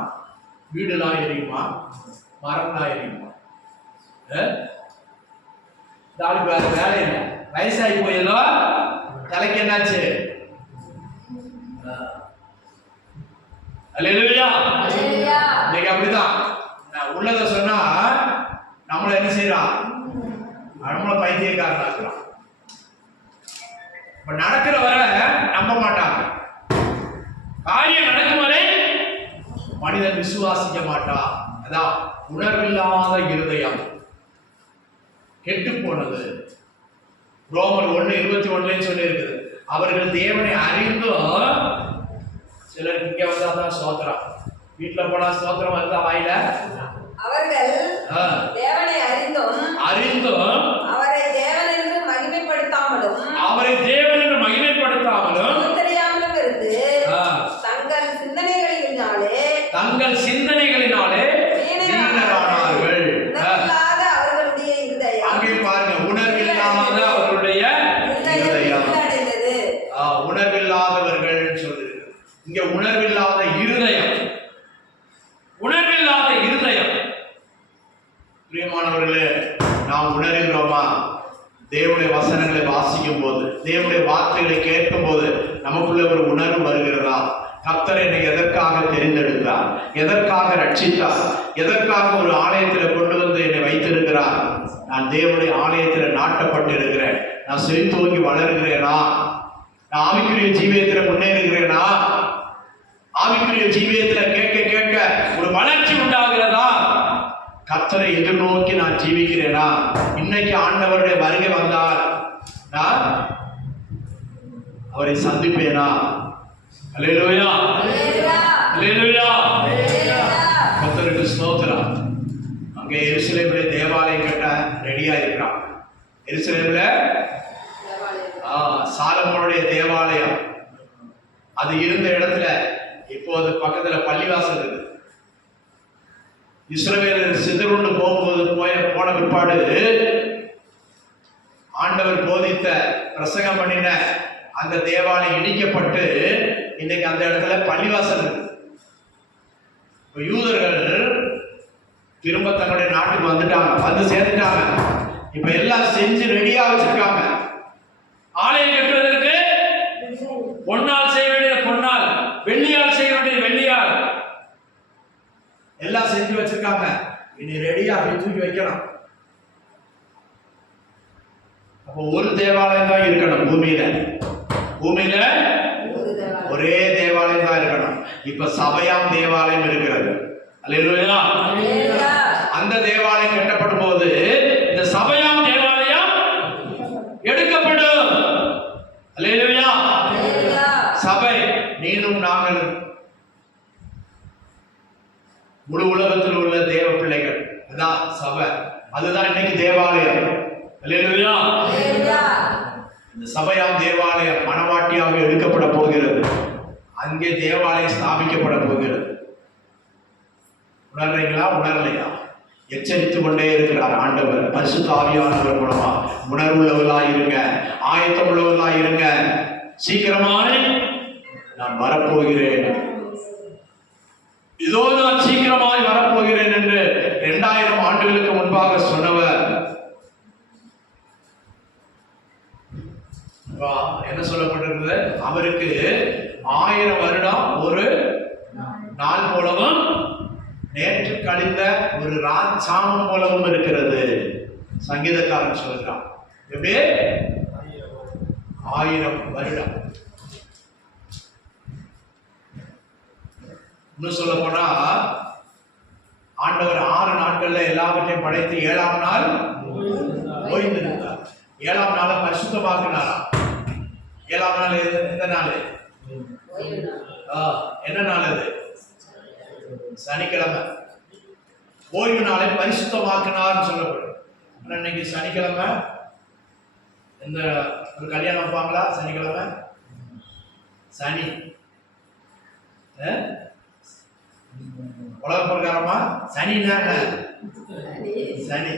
வீடுலாம் எரியுமா, மரம்லாம் எரியுமா. நாளைக்கு வேற வேலை இல்லை, வயசாகி போயதோ, தலைக்கு என்னாச்சு? அல்லேலூயா. இன்னைக்கு அப்படிதான். உள்ளதை சொன்னா நம்மளை என்ன செய்யறான்? நம்மளை பைத்தியக்காரன் ஆக்குறான். இப்ப நடக்கிற வரை நம்ப மாட்டாங்க. காரியம் நடக்கும் வரை மனிதன் விசுவாசிக்க மாட்டான். அதான் உணர்வில்லாத இருதயம் கெட்டு போனது. ரோமர் 1:21 சொல்லி இருக்குது. அவர்கள் தேவனை அறிந்தும், சிலருக்கு இங்க வந்தாதான் ஸ்தோத்திரம், வீட்டுல போனா ஸ்தோத்திரம் வருதா வாயில? அவர்கள் தேவனை அறிந்தும் அவரை தேவன் என்று மகிமைப்படுத்தாமலும் தெரியாமலும் இருந்து தங்கள் சிந்தனைகளினாலே வீணரானார்கள். அங்கே பாருங்க, உணர்வில்லாத அவர்களுடைய இருதயம். உணர்வில்லாதவர்கள் சொல்லுது இங்க. உணர்வில்லாத இருதயம், உணர்வில்லாத இருதயம். பிரியமானவர்களே, நாம் உணர்கிறோமா? தேவனுடைய வசனங்களை வாசிக்கும் போது, தேவனுடைய வார்த்தைகளை கேட்கும் போது நமக்குள்ள ஒரு உணர்வு வருகிறதா? கர்த்தர் என்னை எதற்காக தெரிந்தெடுத்தார், எதற்காக ரட்சித்தார், எதற்காக ஒரு ஆலயத்தில் கொண்டு வந்து என்னை வைத்திருக்கிறார்? நான் தேவனுடைய ஆலயத்தில் நாட்டப்பட்டு இருக்கிறேன், நான் செழித்தோங்கி வளர்கிறேனா, நான் ஆவிக்குரிய ஜீவியத்தில் முன்னேறுகிறேனா, ஆவிக்குரிய ஜீவியத்தில் கேட்க கேட்க ஒரு வளர்ச்சி உண்டாகிறதா, கர்த்தரை எதிர்நோக்கி நான் ஜீவிக்கிறேனா? இன்னைக்கு ஆண்டவருடைய வருகை வந்தால் நான் அவரை சந்திப்பேனா? அல்லேலூயா, அல்லேலூயா. கர்த்தருக்கு ஸ்தோத்திரம். அங்கே எருசலேமிலே தேவாலயம் கட்ட ரெடியா இருக்கிறான். எருசலேமில் சாலமோனுடைய தேவாலயம் அது இருந்த இடத்துல இப்போது பக்கத்துல பள்ளிவாசல் இருக்கு. இஸ்ரவேலர் சிதறுண்டு போகும்போது போன பிற்பாடு ஆண்டவர் போதித்த பிரசங்கம் பண்ணின அந்த தேவாலயம் இடிக்கப்பட்டு இன்னைக்கு அந்த இடத்துல பள்ளிவாசல் இருக்கு. யூதர்கள் திரும்ப தன்னுடைய நாட்டுக்கு வந்துட்டாங்க, வந்து சேர்ந்துட்டாங்க. இப்ப எல்லாம் செஞ்சு ரெடியா வச்சிருக்காங்க. ஆலயம் கட்டுவதற்கு பொன்னால் செய்ய வேண்டிய பொன்னால், வெள்ளியால் செய்ய வேண்டிய வெள்ளியால் எல்லாம் செஞ்சு வச்சிருக்காங்க. இனி ரெடியா அப்படி தூக்கி வைக்கணும். அப்போ ஒரு தேவாலயம் தான் இருக்கணும் பூமியில. பூமியில ஒரே தேவாலயம் தான் இருக்கணும். இப்ப சபையாம் தேவாலயம் இருக்கிறது. அல்லேலூயா. அந்த தேவாலயம் கட்டப்படும் போது இந்த சபையாம் தேவாலயம் எடுக்கப்படும். அல்லேலூயா. சபை நீனும் நாங்களும் முழு உலகத்தில் உள்ள தேவ பிள்ளைகள், அதான் சபை, அதுதான் இன்னைக்கு தேவாலயம். அல்லேலூயா. இந்த சபையாம் தேவாலயம் மணவாட்டியாக எடுக்கப்பட போகிறது. அங்கே தேவாலயம் ஸ்தாபிக்கப்பட போகிறது. உணர்றீங்களா? உணரலையா? எச்சரித்துக் கொண்டே இருக்கிறார் ஆண்டவர். பரிசுத்த ஆவியானவர் மூலமா உணர்வுள்ளவர்களாய் இருங்க, ஆயத்தம் உள்ளவர்களாய் இருங்க. சீக்கிரமாய் நான் வரப்போகிறேன், இதோ நான் சீக்கிரமாய் வரப்போகிறேன் என்று 2000 ஆண்டுகளுக்கு முன்பாக சொன்னவர் என்ன சொல்லப்பட்டிருக்கிறது? அவருக்கு 1000 வருடம் ஒரு நாள் போலவும் நேற்று கழிந்த ஒரு ராஜாமம் போலவும் இருக்கிறது. சங்கீதக்காரன் சொல்கிறான். எப்படி? 1000 வருடம். இன்னும் சொல்ல போனா ஆண்டவர் 6 நாட்கள்ல எல்லாவற்றையும் படைத்து 7ஆம் நாள் ஓய்ந்திருந்தார். 7ஆம் நாளை பரிசுத்தமாக்கினாரா? 7ஆம் நாள் எந்த நாள்? என்ன நாள் அது? சனிக்கிழமை. ஓய்வு நாளை பரிசுத்தமாக்கினார் சொல்லப்படும். இன்னைக்கு சனிக்கிழமை இந்த ஒரு கல்யாணம் வைப்பாங்களா? சனிக்கிழமை சனி உலக பிரகாரமா சனி சனி.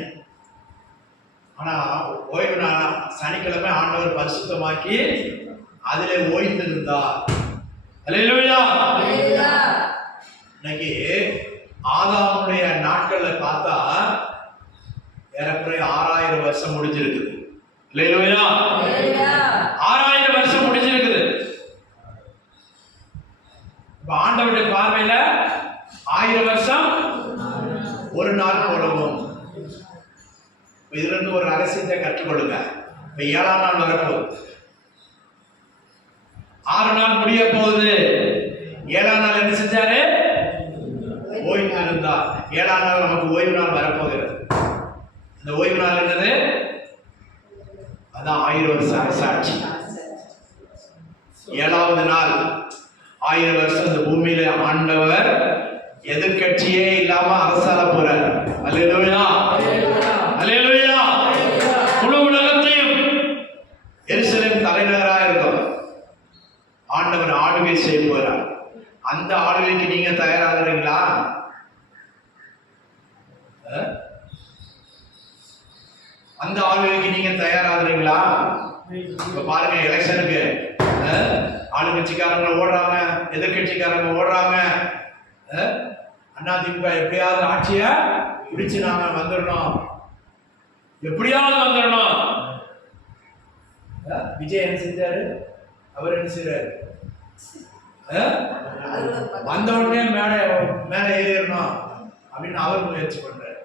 ஆனா ஓய்வு நாள் சனிக்கிழமை ஆண்டவர் பரிசுத்தமாக்கி அதிலே ஓய்ந்திருந்தார். அல்லேலூயா. இன்னைக்கு ஆதாமுடைய நாட்கள்ல பார்த்தா ஏறக்குறைய 6000 வருஷம் முடிஞ்சிருக்குது. அல்லேலூயா. 6000 வருஷம் முடிஞ்சிருக்குது. இப்ப ஆண்டவருடைய பார்வையில 1000 வருஷம் ஒரு நாள் போலவும். இதுல இருந்து ஒரு ரகசியத்தை கற்றுக்கொள்ளுங்க. இப்ப 7ஆம் நாள் வரப்போகுது, 6 நாள் முடிய போகுது. 7ஆம் நாள் என்ன செஞ்சாரு? ஓய்வு இருந்தார். 7ஆம் நாள் நமக்கு ஓய்வு நாள் வரப்போகிறது. இந்த ஓய்வு நாள் என்னது? அதான் 1000 வருஷம் அரசாட்சி. 7வது நாள் 1000 வருஷம் இந்த பூமியில ஆண்டவர் எதிர்கட்சியே இல்லாம அரசாள போறார். அல்லேலூயா. அல்லேலூயா. முழு உலகத்தையும் எருசலேம் தலைநகராக இருக்கும் ஆண்டவர் ஆளுகை செய்ய போறார். அந்த ஆளுகைக்கு நீங்க தயாராகிறீங்களா? அந்த ஆளுகைக்கு நீங்க தயாராகிறீங்களா? இப்ப பாருங்க, எலெக்ஷனுக்கு ஆளுங்கட்சிக்காரங்க ஓடுறாங்க, எதிர்கட்சிக்காரங்க ஓடுறாங்க. அதிமுக எப்படியாவது ஆட்சிய பிடிச்சு நாம வந்துடணும், எப்படியாவது வந்துடணும். விஜய் என்ன செஞ்சாரு? அவர் என்ன செய்யறாரு? வந்த உடனே மேல ஏறிடணும் அப்படின்னு அவர் முயற்சி பண்றாரு.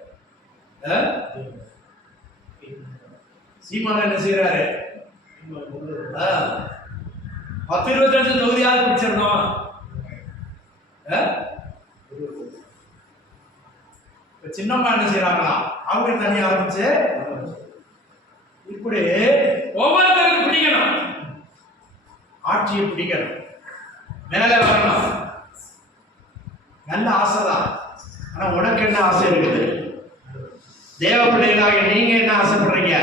சீமான் என்ன செய்யறாரு? 10-25 தொகுதியாவது பிடிச்சிடணும். சின்னம்மா என்ன செய்யறாங்களா? அவங்க தனியா ஆரம்பிச்சு இப்படி ஒவ்வொருத்தருக்கு பிடிக்கணும், ஆட்சியை பிடிக்கணும், மேல வரணும். நல்ல ஆசைதான். ஆனா உனக்கு என்ன ஆசை இருக்குது? தேவ பிள்ளைகளாக நீங்க என்ன ஆசைப்படுறீங்க?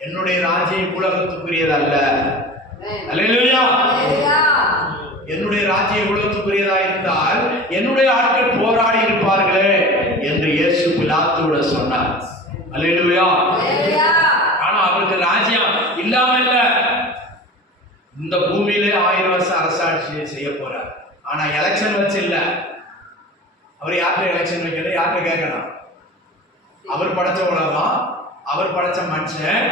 என்னுடைய ராஜ்யம் உலகத்துக்குரியது அல்ல. அல்லேலூயா. என்னுடைய ராஜ்யம் உலகத்துக்குரியதா இருந்தால் என்னுடைய ஆட்கள் போராடி இருப்பார்களே என்று இயேசு பிலாத்துவிட சொன்னார். அல்லேலூயா. ஆனா அவருக்கு ராஜ்யம் இல்லாம இல்ல, இந்த பூமியிலே 1000 வருஷம் அரசாட்சி செய்ய போறார். ஆனா எலெக்ஷன் வச்சு இல்ல. அவர் யார்கிட்ட எலெக்ஷன் வைக்கிறது? யார்கிட்ட கேட்கணும்? அவர் படைச்ச உலகம், அவர் படைச்ச மனுஷன்,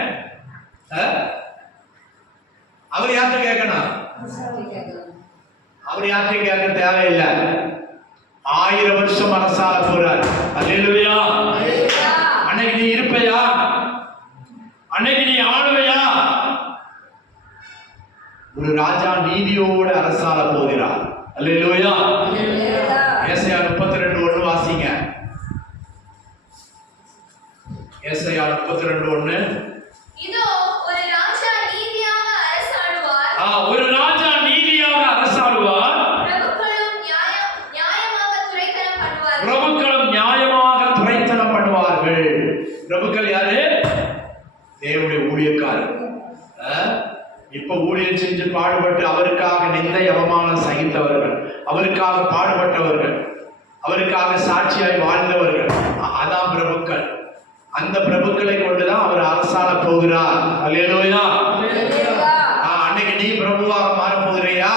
அவர் யார்கிட்ட கேட்கணும்? அவர் யார்கிட்ட கேட்க தேவையில்லை. 1000 வருஷம் அரசாள போறார். அல்லேலூயா. அன்னைக்கு நீ இருப்பையா? அன்னைக்கு நீ ஆளுவையா? ஒரு ராஜா நீதியோடு அரசாள போகிறார். அல்லேலூயா. ஏசாயா 32:1 வாசிங்க. ஏசாயா 32:1. இதோ ஒரு ராஜா நீதியாக அரசாளுவார். ஒரு ராஜா நீதியாக அரசாளுவார். பிரபுக்களும் நியாயமாக துரைத்தனம் பிரபுக்கள் யாரு? தேவனுடைய ஊழியக்காரர். இப்ப ஊழியம் செஞ்சு பாடுபட்டு அவருக்காக நிந்தை அவமானம் சகித்தவர்கள், அவருக்காக பாடுபட்டவர்கள், அவருக்காக சாட்சியாய் வாழ்ந்தவர்கள், அதான் பிரபுக்கள். அந்த பிரபுக்களை கொண்டுதான் அவர் அரசாள போகிறார். அல்லேலூயா. அன்னைக்கு நீ பிரபுவாக மாற போகிறியா?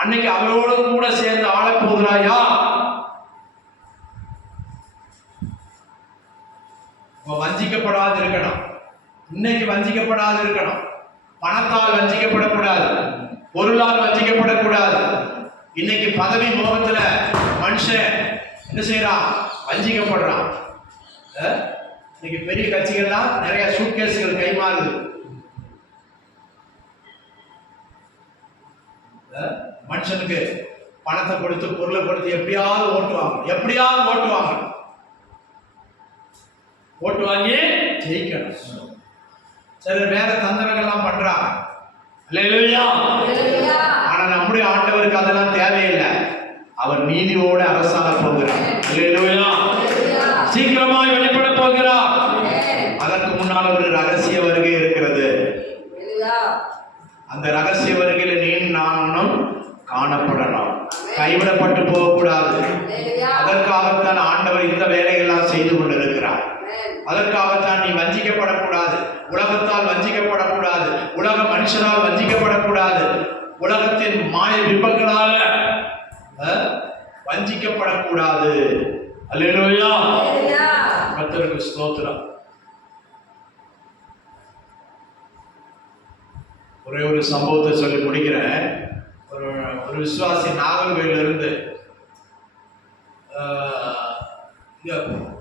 அன்னைக்கு அவரோடு கூட சேர்ந்து ஆள போகிறாயா? வஞ்சிக்கப்படாது இருக்கணும். இன்னைக்கு வஞ்சிக்கப்படாது இருக்கணும். பணத்தால் வஞ்சிக்கப்படக்கூடாது, பொருளால் வஞ்சிக்கப்படக்கூடாது. இன்னைக்கு பதவி மோகத்துல மனுஷன் என்ன செய்யறான்? வஞ்சிக்கப்படுறான். இன்னைக்கு பெரிய கட்சிகள்லாம் நிறைய சூட்கேஸ்கள் கைமாறுது. மனுஷனுக்கு பணத்தை கொடுத்து பொருளை கொடுத்து எப்படியாவது ஓட்டுவாங்க. ஓட்டு வாங்கி ஜெயிக்கணும். சிலர் வேற தந்திரங்கள்லாம் பண்றாங்க. அல்லேலூயா. ஆனா நம்முடைய ஆண்டவருக்கு அதெல்லாம் தேவையில்லை. அவர் நீதியோடு அரசாண போகிறார். அல்லேலூயா. சீக்கிரமாய் வெளிப்பட போகிறார். அதற்கு முன்னால் ஒரு ரகசிய வருகை இருக்கிறது. அந்த ரகசிய வருகையில நீ நானும் காணப்படணும். கைவிடப்பட்டு போகக்கூடாது. அதற்காகத்தான் ஆண்டவர் இந்த வேலையெல்லாம் செய்து கொண்டிருக்கிறார். அதற்காகத்தான் நீ வஞ்சிக்கப்படக்கூடாது, உலகத்தால் வஞ்சிக்கப்படக்கூடாது, உலக மனுஷனால் வஞ்சிக்கப்படக்கூடாது, உலகத்தின் மாய விபங்களால வஞ்சிக்கப்படக்கூடாது. அல்லேலூயா. கர்த்தருக்கு ஸ்தோத்திரம். ஒரே ஒரு சம்பவத்தை சொல்லி முடிக்கிறேன். ஒரு விசுவாசி நாகர்கோயில இருந்து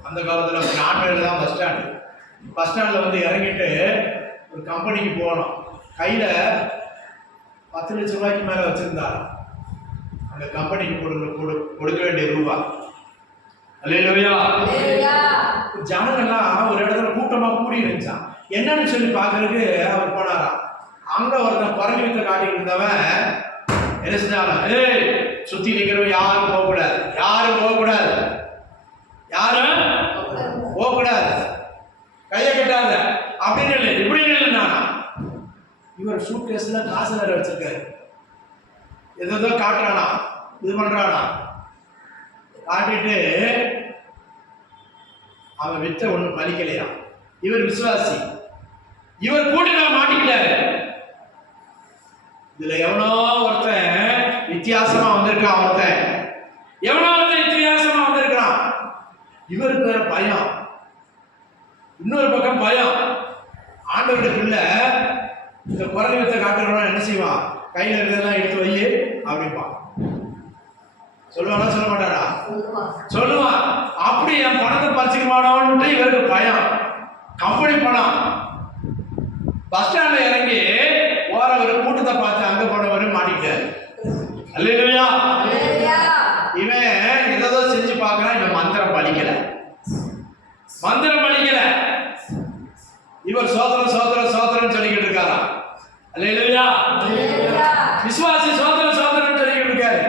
அந்த காலத்தில் நாட்டில் தான் பஸ் ஸ்டாண்டில் வந்து இறங்கிட்டு ஒரு கம்பெனிக்கு போகணும். கையில் 10 லட்சம் ரூபாய்க்கு மேலே வச்சுருந்தார். அந்த கம்பெனிக்கு கொடுக்க வேண்டிய ரூபா. அல்லேலூயா. ஜனங்கள்லாம் ஒரு இடத்துல கூட்டமாக கூடி இருந்துச்சான். என்னன்னு சொல்லி பார்க்கறதுக்கு அவர் போனாராம். அங்கே ஒருத்தன் குறைஞ்சி வித்த காட்டிட்டு இருந்தவன் என்ன செஞ்சாலும், சுற்றி நிற்கிறவன் யாரும் போகக்கூடாது, கையை கட்டாத அப்படின்னு இல்லை, இப்படி இல்லைன்னா இவர் சூட் கேஸ்ல காசு வேற வச்சிருக்காரு. ஏதோ காட்டுறானா, இது பண்றானா, காட்டிட்டு அவன் வித்த ஒண்ணு பலிக்கலையா. இவர் விசுவாசி, இவர் கூட நான் மாட்டிக்கிட்டாரு. இதுல எவனோ ஒருத்தன் வித்தியாசமா வந்திருக்கான். இவருக்கு வேற பயம், இன்னொரு பக்கம் பயம். ஆண்டவருடைய பிள்ளை இந்த குரல் வித்த காட்டுறவன் என்ன செய்வான்? கையில இருக்கிறதெல்லாம் எடுத்து வை அப்படிப்பான். சொல்லுவானா சொல்ல மாட்டாரா? சொல்லுவான். அப்படி என் பணத்தை பறிச்சுக்குவானோன்ட்டு இவருக்கு பயம். கம்பெனி பணம். பஸ் ஸ்டாண்ட்ல இறங்கி போற ஒரு கூட்டத்தை பார்த்து அங்க போனவர் மாட்டிக்கிட்டாரு. அல்லேலூயா. இவன் ஏதோ செஞ்சு பார்க்கறான். இவன் மந்திரம் பலிக்கல. இவர் சோதரம் சொல்லிக்கிட்டு இருக்காரா? அல்லேலூயா. விசுவாசி சோதரம் சொல்லிக்கிட்டு இருக்காரு.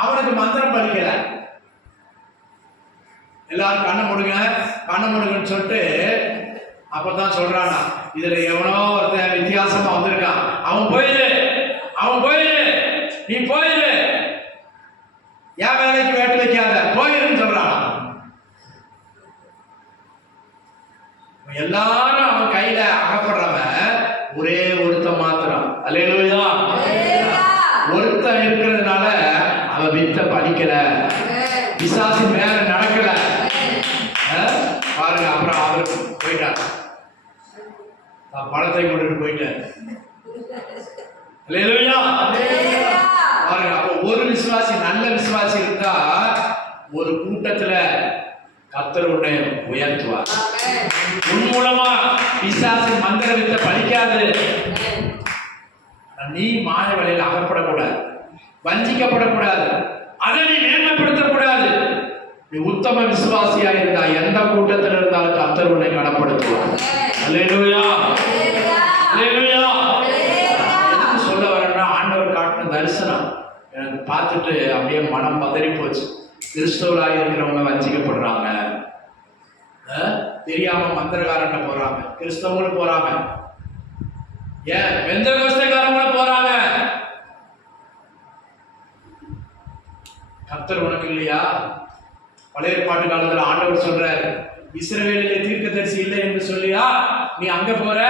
அவனுக்கு மந்திரம் பலிக்கல. எல்லாரும் கண்ணை முடுங்கன்னு சொல்லிட்டு அப்பதான் சொல்றானா, இதுல எவனோ ஒருத்தன் வித்தியாசமா வந்திருக்கான். அவன் போயிரு, நீ போயிரு, என் வேலைக்கு வேட்டு வைக்காத, போயிருன்னு சொல்றான். எல்லாரும் அவன் கையில அகப்படுறவன் ஒரே ஒருத்தன் மாத்திரம். அல்லேலூயா. ஒருத்தன் இருக்கிறதுனால அவன் வித்த படிக்கல, பிசாசு மேல நடக்கல. பாருங்க, அப்புறம் அவரு போயிட்டார், பணத்தை கொண்டுட்டு போயிட்டார். அல்லேலூயா. பாருங்க, அப்ப ஒரு விசுவாசி, நல்ல விசுவாசி இருந்தா ஒரு கூட்டத்துல கர்த்தர் உன்னை உயர்த்துவார். உன் மூலமா பிசாசு மந்திர வித்தை பலிக்காது. நீ மாய வழியில் அகப்படக்கூடாது, வஞ்சிக்கப்படக்கூடாது, அதை நீ மேன்மைப்படுத்தக்கூடாது. நீ உத்தம விசுவாசியா இருந்தா எந்த கூட்டத்தில் இருந்தாலும் கர்த்தர் உன்னை கனப்படுத்துவார். அல்லேலூயா. அல்லேலூயா. எதுக்கு சொல்ல வரேன்னா, ஆண்டவர் காட்டின தரிசனம் எனக்கு பார்த்துட்டு அப்படியே மனம் பதறி போச்சு. கிறிஸ்தவராக இருக்கிறவங்க வஞ்சிக்கப்படுறாங்க, தெரியாம மந்திரக்காரன்ட்ட போறாங்க, கிறிஸ்தவங்களும் போறாங்க, ஏன் பெந்தகோஸ்தேக்காரங்களும் போறாங்க. கர்த்தர் உனக்கு இல்லையா? பழைய ஏற்பாட்டு காலத்துல ஆண்டவர் சொல்றாரு, இஸ்ரவேலிலே தீர்க்கதரிசி இல்லை என்று சொல்லியா நீ அங்க போற?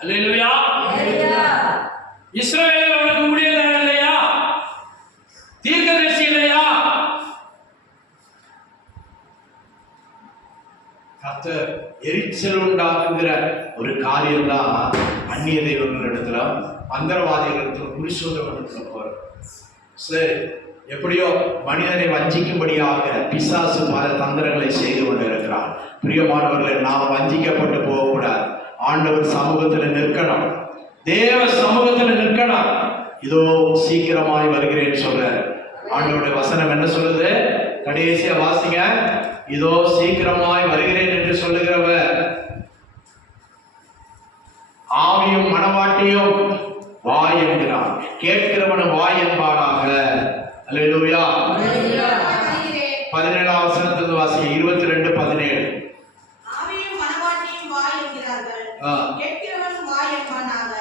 அல்லேலூயா. இஸ்ரவேலில் உனக்கு ஊழியக்காரர் இல்லையா? தீர்க்கதரிசி இல்லையா? கர்த்தர் எரிச்சல் உண்டாக்குகிற ஒரு காரியம் தான் அந்நிய தெய்வங்கள் இடத்துல, மந்திரவாதிகள் இடத்துல, புரிசோதம் இடத்துல போற. சரி, எப்படியோ மனிதனை வஞ்சிக்கும்படியாக பிசாசு பல தந்திரங்களை செய்து கொண்டிருக்கிறான். பிரியமானவர்களை, நாம் வஞ்சிக்கப்பட்டு போகக்கூடாது. ஆண்டவர் சமூகத்தில் நிற்கணும், தேவ சமூகத்தில் நிற்கணும். இதோ சீக்கிரமாய் வருகிறேன்னு சொல்ற ஆண்டவருடைய வசனம் என்ன சொல்லுது? கடைசியா வாசிங்க. இதோ சீக்கிரமாய் வருகிறேன் என்று சொல்லுகிறவர் ஆவியும் மனவாட்டியும் வாய் என்கிறான், கேட்கிறவனும் வாய் என்பானாக. அல்லேலூயா. 17ஆம் வசனத்திலிருந்து வாசிங்க. 22:17. ஆவியும் மனவாட்டியும் வாய் என்கிறார்கள், கேட்கிறவனும் வாய் என்பானாக.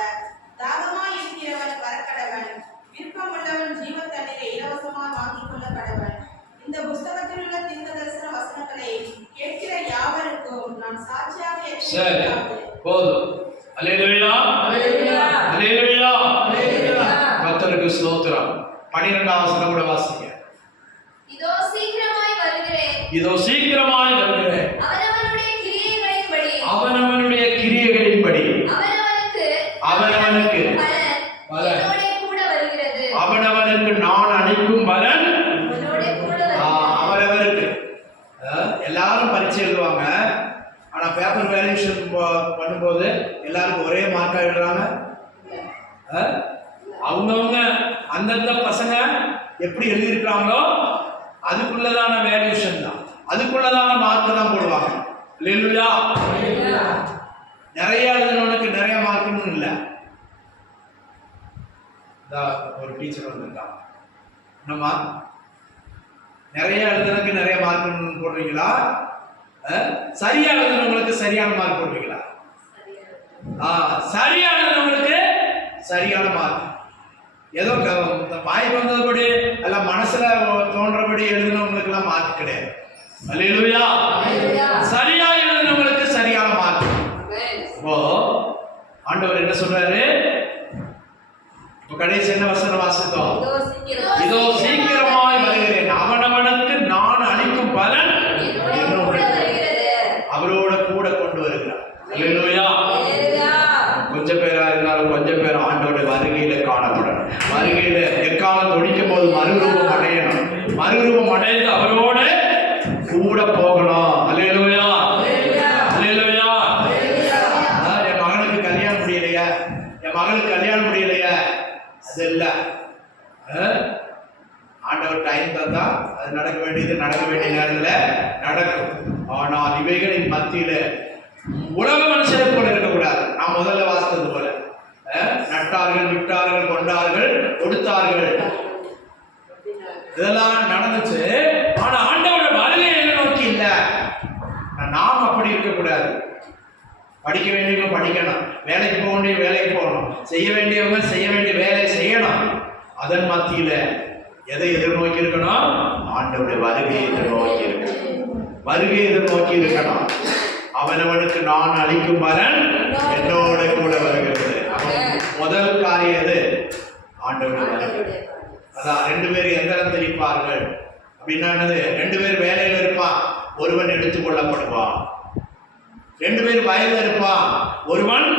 தாகமாய் இருக்கிறவன் வரக்கடவன், விருப்பமுள்ளவன் ஜீவ தண்ணீரை இலவசமாய் வாங்கிக் கொள்ள கடவன். இந்த புஸ்தகத்தில் உள்ள தீர்க்கதரிசன வசனங்களை கேட்கிற யாவருக்கும் நான் சாட்சியாக இருக்கிறேன். போதும். அல்லேலூயா. அல்லேலூயா. கர்த்தருக்கு ஸ்தோத்திரம். 12ஆம் வசனம் கூட வாசிங்க. இதோ சீக்கிரமாய் வருகிறேன், இதோ சீக்கிரமாய் வருகிறேன், அவனவனுடைய கிரியைகளின்படி அவனவனுடைய கிரியைகளின்படி அவனவனுக்கு பலன் என்னோடே கூட வருகிறது, அவனவனுக்கு நான் அளிக்கும் பலன் என்னோடே கூட வருகிறது. அவரவருக்கு. எல்லாரும் பரீட்சை எழுதுவாங்க, ஆனா பேப்பர் வேல்யூஷன் பண்ணும்போது எல்லாருக்கும் ஒரே மார்க்கா எழுதுறாங்க. அவங்கவுங்க அந்தந்த பசங்க எப்படி எழுதியிருக்கிறாங்களோ அதுக்குள்ளதான வேல்யூஷன் தான், அதுக்குள்ளதான மார்க் தான் போடுவாங்க. இல்லையா? நிறைய எழுதுனவனுக்கு நிறைய மார்க்குன்னு இல்லை. ஒரு டீச்சர் வந்திருக்காங்க, என்னம்மா நிறைய எழுதுனதுக்கு நிறைய மார்க் போடுவீங்களா? சரியா எழுதுனவங்களுக்கு சரியான மார்க் போடுவீங்களா? சரியா எழுதுனவங்களுக்கு சரியான மார்க். ஏதோ வாய்ப்பு வந்ததுபடி எல்லாம் மனசுல தோன்றபடி எழுதினவங்களுக்கு எல்லாம் மார்க் கிடையாது. அல்லேலூயா. சரியா எழுதினவங்களுக்கு சரியான மார்க். இப்போ ஆண்டவர் என்ன சொல்றாரு? இப்போ கடைசி என்ன வசனம் வாசித்தோம்? இதோ சீக்கிரமாய் வருகிறேன், அவனவனுக்கு நான் அளிக்கும் பலன் அவரோட கூட கொண்டு வருகிறார். அல்லேலூயா. கொஞ்சம் பேரா இருந்தாலும் கொஞ்சம் பேர் ஆண்டோட வருகையில காணப்படணும். வருகையில எக்காலம் தொடிக்கும் போது மறுரூபம் அடையணும். மறுரூபம் அடைந்து அவரோட கூட போகணும். அல்லேலூயா. அல்லேலூயா. என் மகனுக்கு கல்யாணம் முடியலையா, என் மகளுக்கு கல்யாணம் முடியலையா, அது இல்ல. ஆண்டவர் டைம் தந்தா அது நடக்க வேண்டியது நடக்க வேண்டிய நேரத்தில் நடக்கும். ஆனால் இவைகளின் மத்தியில உலக மனுஷரை போல இருக்கக்கூடாது. நான் முதல்ல வாசித்தது போல நட்டார்கள், விட்டார்கள், கொண்டார்கள், கொடுத்தார்கள், இதெல்லாம் நடந்துச்சு. ஆனா ஆண்டவரோட வருகையை நோக்கி இல்ல. நாம் அப்படி இருக்கக்கூடாது. படிக்க வேண்டியவங்க படிக்கணும், வேலைக்கு போக வேண்டிய வேலைக்கு போகணும், செய்ய வேண்டியவங்க செய்ய வேண்டிய வேலையை செய்யணும். அதன் மத்தியில எதை எதிர்நோக்கி இருக்கணும்? ஆண்டவருடைய வருகையை எதிர்நோக்கி இருக்கணும். வருகையை எதிர்நோக்கி இருக்கணும். அவனவனுக்கு நான் அளிக்கும் பலன் என்னோட கூட வருகிறது. முதல் காரியம் எது? ஆண்டவருடைய வருகை. அதான் ரெண்டு பேர் எந்திரம் தெளிப்பார்கள் அப்படின்னா என்னது? ரெண்டு பேர் வேலையில இருப்பான், ஒருவன் எடுத்துக் கொள்ளப்படுவான். ரெண்டு பேர் வயல்ல இருப்பான், ஒருவன்.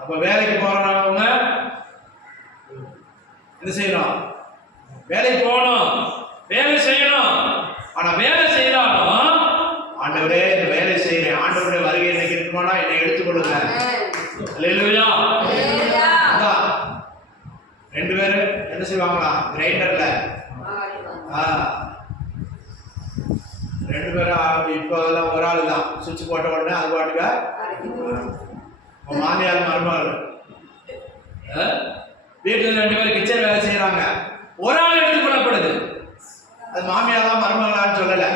அப்ப வேலைக்கு போறவங்க என்ன செய்யணும்? வேலைக்கு போகணும், வேலை செய்யணும். ஆனா வேலை செய்யறாலும் ஆண்டவரே இந்த வேலை செய்யறேன், ஆண்டவருடைய வருகை எனக்கு இருக்குமானா என்னை எடுத்துக்கொள்ளுங்க. அல்லேலூயா. அதான் ரெண்டு பேரும் என்ன செய்வாங்களா? கிரைண்டர்ல ரெண்டு பேரும் இப்போ ஒரு ஆள் தான் சுவிட்ச் போட்ட உடனே அது பாட்டுக்க மாமியார் மருமகள் வீட்டில் ரெண்டு பேரும் கிச்சன் வேலை செய்யறாங்க, ஒரு ஆள் எடுத்துக்கொள்ளப்படுது. அது மாமியாரா மருமகளான்னு சொல்லல.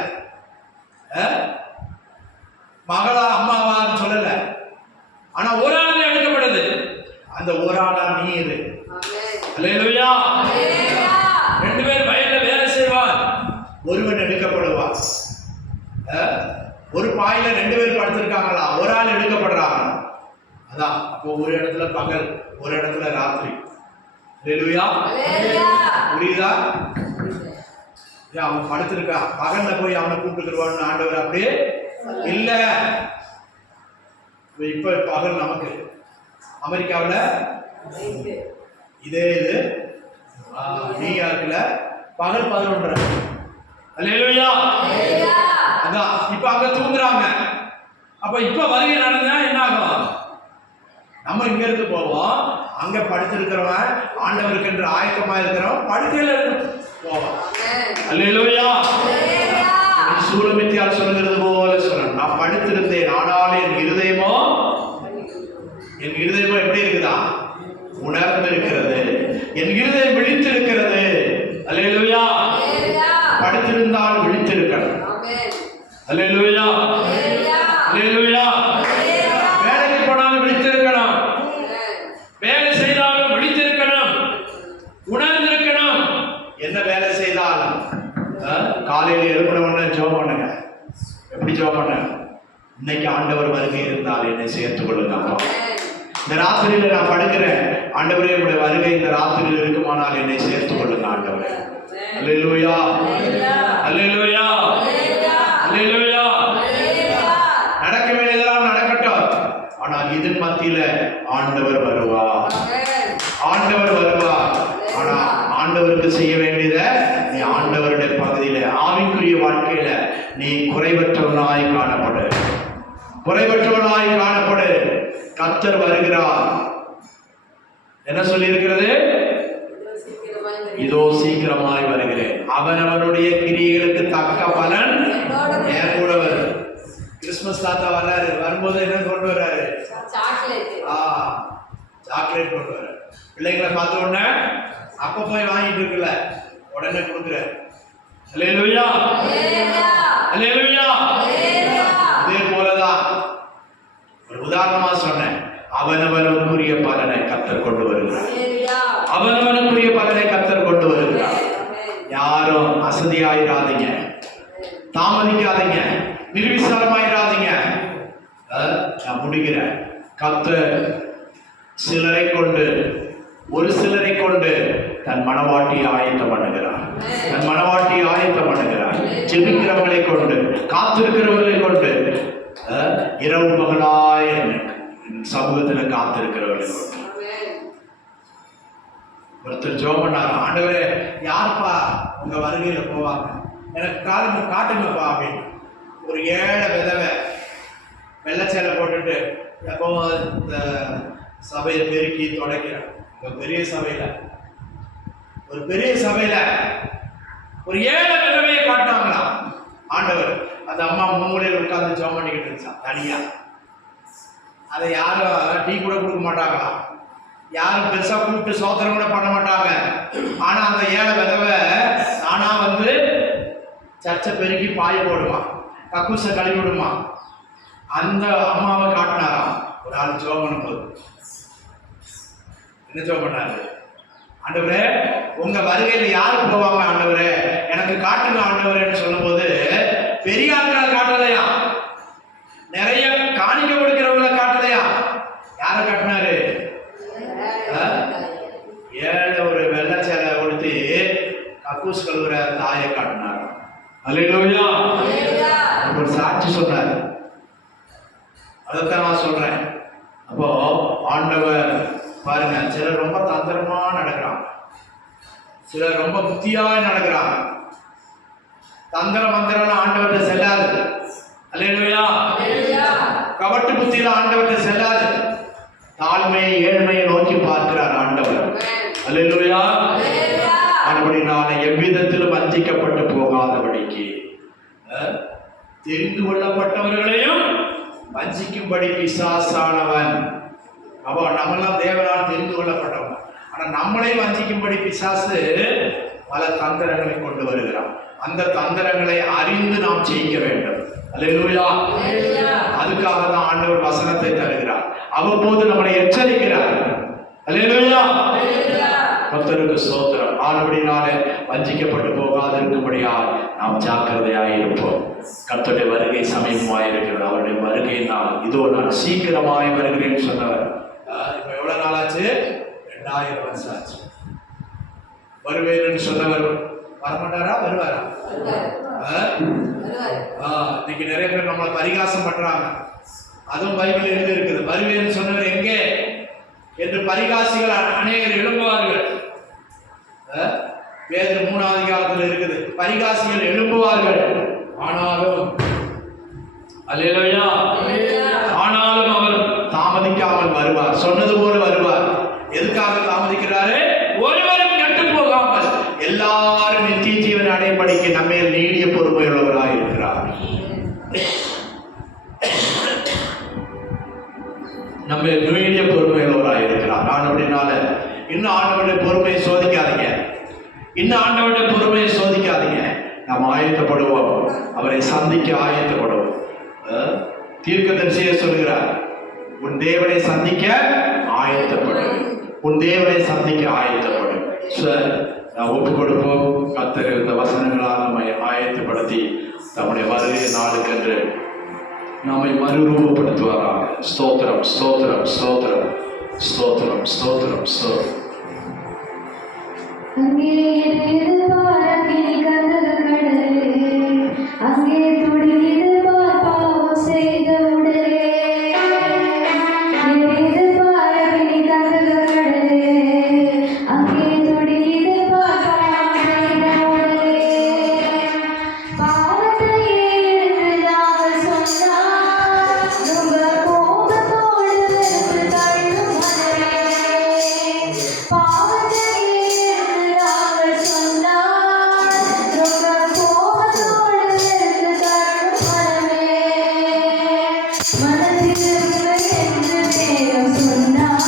பாயில 2 பேர் படுத்திருக்காங்களா, ஒரு ஆள் எடுக்கப்படுறாங்க. அதான் அப்போ ஒரு இடத்துல பகல், ஒரு இடத்துல ராத்திரி. ஹல்லேலூயா. புரியுதா? அவன் படுத்திருக்கா, பகல்ல போய் அவனை கூப்பிட்டுருவான்னு ஆண்டவர் அப்படியே இல்ல. இப்ப பகல் நமக்கு அமெரிக்காவில் இதே இது நியூயார்க்ல பகல் 11:30. அல்லேலூயா. அதான் இப்ப அங்க தூங்குறாங்க. அப்ப இப்ப வருகை நடந்தா என்ன ஆகும்? நம்ம இங்க இருந்து போவோம், அங்க படுத்திருக்கிறவன் ஆண்டவருக்கு என்று ஆயத்தமா இருக்கிறவன் படுக்கையில இருந்து போவான். அல்லேலூயா. சூலமித்தியார் சொல்லுகிறது போல சொல்ல, நான் படுத்திருந்தேன் ஆனாலும் என் இருதயமோ எப்படி இருக்குதா? உணர்ந்து இருக்கிறது. என் இருதயம் விழித்திருக்கிறது. அல்லேலூயா. படுத்திருந்தால் விழித்திருக்கணும். அல்லேலூயா. அல்லேலூயா. வேலைக்கு போனாலும் விழித்திருக்கணும், வேலை செய்தாலும் விழித்திருக்கணும், உணர்ந்திருக்கணும். என்ன வேலை செய்தாலும் காலையில் எழுப்பினவன ஜெபம் பண்ணுங்க. எப்படி ஜெபம் பண்ண? இன்னைக்கு ஆண்டவர் வருகை இருந்தால் என்னை சேர்த்துக் கொள்ளுங்க. இந்த ராத்திரியில நான் படுக்கிறேன், ஆண்டவரே உடைய வருகை இந்த ராத்திரியில் இருக்குமானால் என்னை சேர்த்துக் கொள்ளுங்க ஆண்டவரே. அல்லேலூயா. அல்லேலூயா. அல்லேலூயா. நடக்க வேண்டியதெல்லாம் நடக்கட்டும், ஆனால் இதன் மத்தியில ஆண்டவர் வருவார். ஆண்டவர் வருவார். ஆனா ஆண்டவருக்கு செய்ய வேண்டியத நீ ஆண்டவருடைய பகுதியில ஆவிக்குரிய வாழ்க்கையில நீ குறைவற்றவனாய் காணப்படு. குறைவற்றவனாய் காணப்படு. கர்த்தர் வருகிறார். என்ன சொல்லி இருக்கிறது? இதோ சீக்கிரமாய் வருகிறேன், அவனவனுடைய கிரியைகளுக்கு தக்க பலன் என் கூட வரும். கிறிஸ்துமஸ் தாத்தா வர்றாரு, வரும்போது என்ன கொண்டு வர்றாரு? சாக்லேட் கொண்டு வர்றாரு. பிள்ளைங்களை பார்த்த உடனே அப்ப போய் வாங்கிட்டு இருக்குல்ல, உடனே கொடுக்குற. அல்லேலூயா. அல்லேலூயா. இதே போலதான் ஒரு உதாரணமா சொன்னேன். அவனவனுக்குரிய பலனை கர்த்தர் கொண்டு வருகிறார். அவனவனுக்குரிய பலனை கர்த்தர் கொண்டு வருகிறார். யாரும் அசதியாயிராதீங்க, தாமதிக்காதீங்க, நிர்விசாரமாயிராதீங்க. நான் முடிக்கிறேன். கர்த்தர் சிலரை கொண்டு, ஒரு சிலரை கொண்டு தன் மனவாட்டியை ஆயத்தம் பண்ணுகிறார். தன் மனவாட்டியை ஆயத்தம் பண்ணுகிறார். ஜெபிக்கிறவர்களை கொண்டு, காத்திருக்கிறவர்களை கொண்டு, இரவு பகலாய் சமூகத்தில் காத்திருக்கிறவர்களை கொண்டு. ஒருத்தர் ஜெபம் பண்ணாரு, ஆண்டவரே யாருப்பா உங்க வருகையில போவாங்க, எனக்கு காட்டுங்கப்பா அப்படின்னு. ஒரு ஏழை விதவை வெள்ளச்சேலை போட்டுட்டு எப்பவும் இந்த சபையை பெருக்கி தொடக்கிறார். பெரிய சபையில, ஒரு பெரிய சபையில ஒரு ஏழை விதவையை காட்டாங்களாம் ஆண்டவர். அந்த அம்மா மூலையில் உட்கார்ந்து ஜெபம் பண்ணிக்கிட்டு இருந்துச்சான் தனியா. அதை யாரும் டீ கூட கொடுக்க மாட்டாங்களாம், யாரும் பெருசா கூப்பிட்டு சோதனை கூட பண்ண மாட்டாங்க. ஆனா அந்த ஏழை விதவை ஆனா வந்து சர்ச்சை பெருக்கி பாய போடுமா, கக்கூசை கழுவி விடுமா. அந்த அம்மாவை காட்டினாராம் ஒரு ஆள் ஜெபம் பண்ணும்போது. என்ன ஜெபம் பண்ணாரு? ஆண்டவரே உங்க வருகையில யாரு போவாங்க ஆண்டவரே, எனக்கு காட்டுங்க ஆண்டவரேன்னு சொல்லும் போது பெரிய ஆட்களை காட்டலையா, நிறைய காணிக்க கொடுக்கிறவங்களை காட்டலையா. யார காட்டினாரு? ஏழை ஒரு வெள்ளச்சேலை கொடுத்து கக்கூஸ் கழுவுற தாயை காட்டினார். அல்லேலூயா. ஒரு சாட்சி சொன்னார். அதைத்தான் நான் சொல்றேன். அப்போ ஆண்டவர் பாருங்க, சிலர் ரொம்ப தந்திரமா நடக்கிறாங்க, சிலர் ரொம்ப புத்தியா நடக்கிறாங்க. தந்திர மந்திரம் ஆண்டவர்கிட்ட செல்லாது. அல்லேலூயா. கவட்டு புத்தியில ஆண்டவர்கிட்ட செல்லாது. தாழ்மை ஏழ்மையை நோக்கி பார்க்கிறார் ஆண்டவர். அல்லேலூயா. அப்படினால எவ்விதத்திலும் வஞ்சிக்கப்பட்டு போகாதபடிக்கு தெரிந்து கொள்ளப்பட்டவர்களையும் வஞ்சிக்கும்படி பிசாசானவன். அப்போ நம்மெல்லாம் தேவனால் தெரிந்து கொள்ளப்பட்டவன், ஆனா நம்மளே வஞ்சிக்கும்படி பிசாசு பல தந்திரங்களை கொண்டு வருகிறான். அந்த தந்திரங்களை அறிந்து நாம் ஜெயிக்க வேண்டும். அல்லேலூயா. அதுக்காக தான் ஆண்டவர் வசனத்தை தருகிறார், அவ்வப்போது நம்மளை எச்சரிக்கிறார். அல்லேலூயா. கர்த்தருக்கு ஸ்தோத்திரம். ஆனபடினாலே வஞ்சிக்கப்பட்டு போகாதிருக்கும்படியால் நாம் ஜாக்கிரதையாக இருப்போம். கர்த்தருடைய வருகை சமீபமாய் இருக்கிறது. அவருடைய வருகை இதோ நான் சீக்கிரமாய் வருகிறேன்னு சொன்னவர். இப்ப எவ்வளவு நாள் ஆச்சு? 2000 வருஷம் ஆச்சு. வருவேன்னு சொன்னவர் வரமாட்டாரா? வருவாரா? இன்னைக்கு நிறைய பேர் நம்மளை பரிகாசம் பண்றாங்க. அதுவும் பைபிள் எழுதி இருக்குது. வருவேன்னு சொன்னவர் எங்கே என்று பரிகாசிகள் அநேகர் எழும்புவார்கள். பேதுரு 3ஆம் அதிகாரத்தில் இருக்குது. பரிகாசிகள் எழும்புவார்கள். ஆனாலும் அல்லேலூயா, ஆனாலும் அவர் தாமதிக்காமல் வருவார். சொன்னது போல வருவார். எதுக்காக தாமதிக்கிறாரு? ஒருவரும் கெட்டு போகாமல் எல்லாரும் நித்திய ஜீவன் அடைபடிக்கு நம்ம நீடிய பொறுமை உள்ளவராக இருக்கிறார். நம்ம நீடிய பொறுமை உள்ளவராக இருக்கிறார். ஆனபடினால இன்னும் ஆண்டவருடைய பொறுமையை சோதிக்காதீங்க. இன்னும் ஆண்டவருடைய பொறுமையை சோதிக்காதீங்க. நாம் ஆயத்தப்படுவோம். அவரை சந்திக்க ஆயத்தப்படுவோம். தீர்க்கதரிசியே சொல்கிறார், உன் தேவனை சந்திக்க ஆயத்தப்படும். உன் தேவனை சந்திக்க ஆயத்தப்படும். நான் ஒப்பு கொடுப்போம். கர்த்தர் இந்த வசனங்களால் நம்மை ஆயத்தப்படுத்தி நம்முடைய வருகை நாளுக்கென்று நம்மை மறுரூபப்படுத்துவாராக. ஸ்தோத்திரம், ஸ்தோத்திரம், ஸ்தோத்திரம், ஸ்தோத்திரம், ஸ்தோத்திரம், ஸ்தோத்திரம். அங்கே இருக்குது பாரக்கினி கந்தக கடலே, அங்கே துடிக்குது பாவம் செய்த உடலே. இருக்குது பாரக்கினி கந்தக கடலே, அங்கே துடிக்குது பாவம் செய்த உடலே. பாவத்தை எடுத்து நாங்கள் சொன்னால் ரொம்ப கோபத்தோடு வெறுத்து தள்ளும் மனமே. பாவத்தை சொன்னால்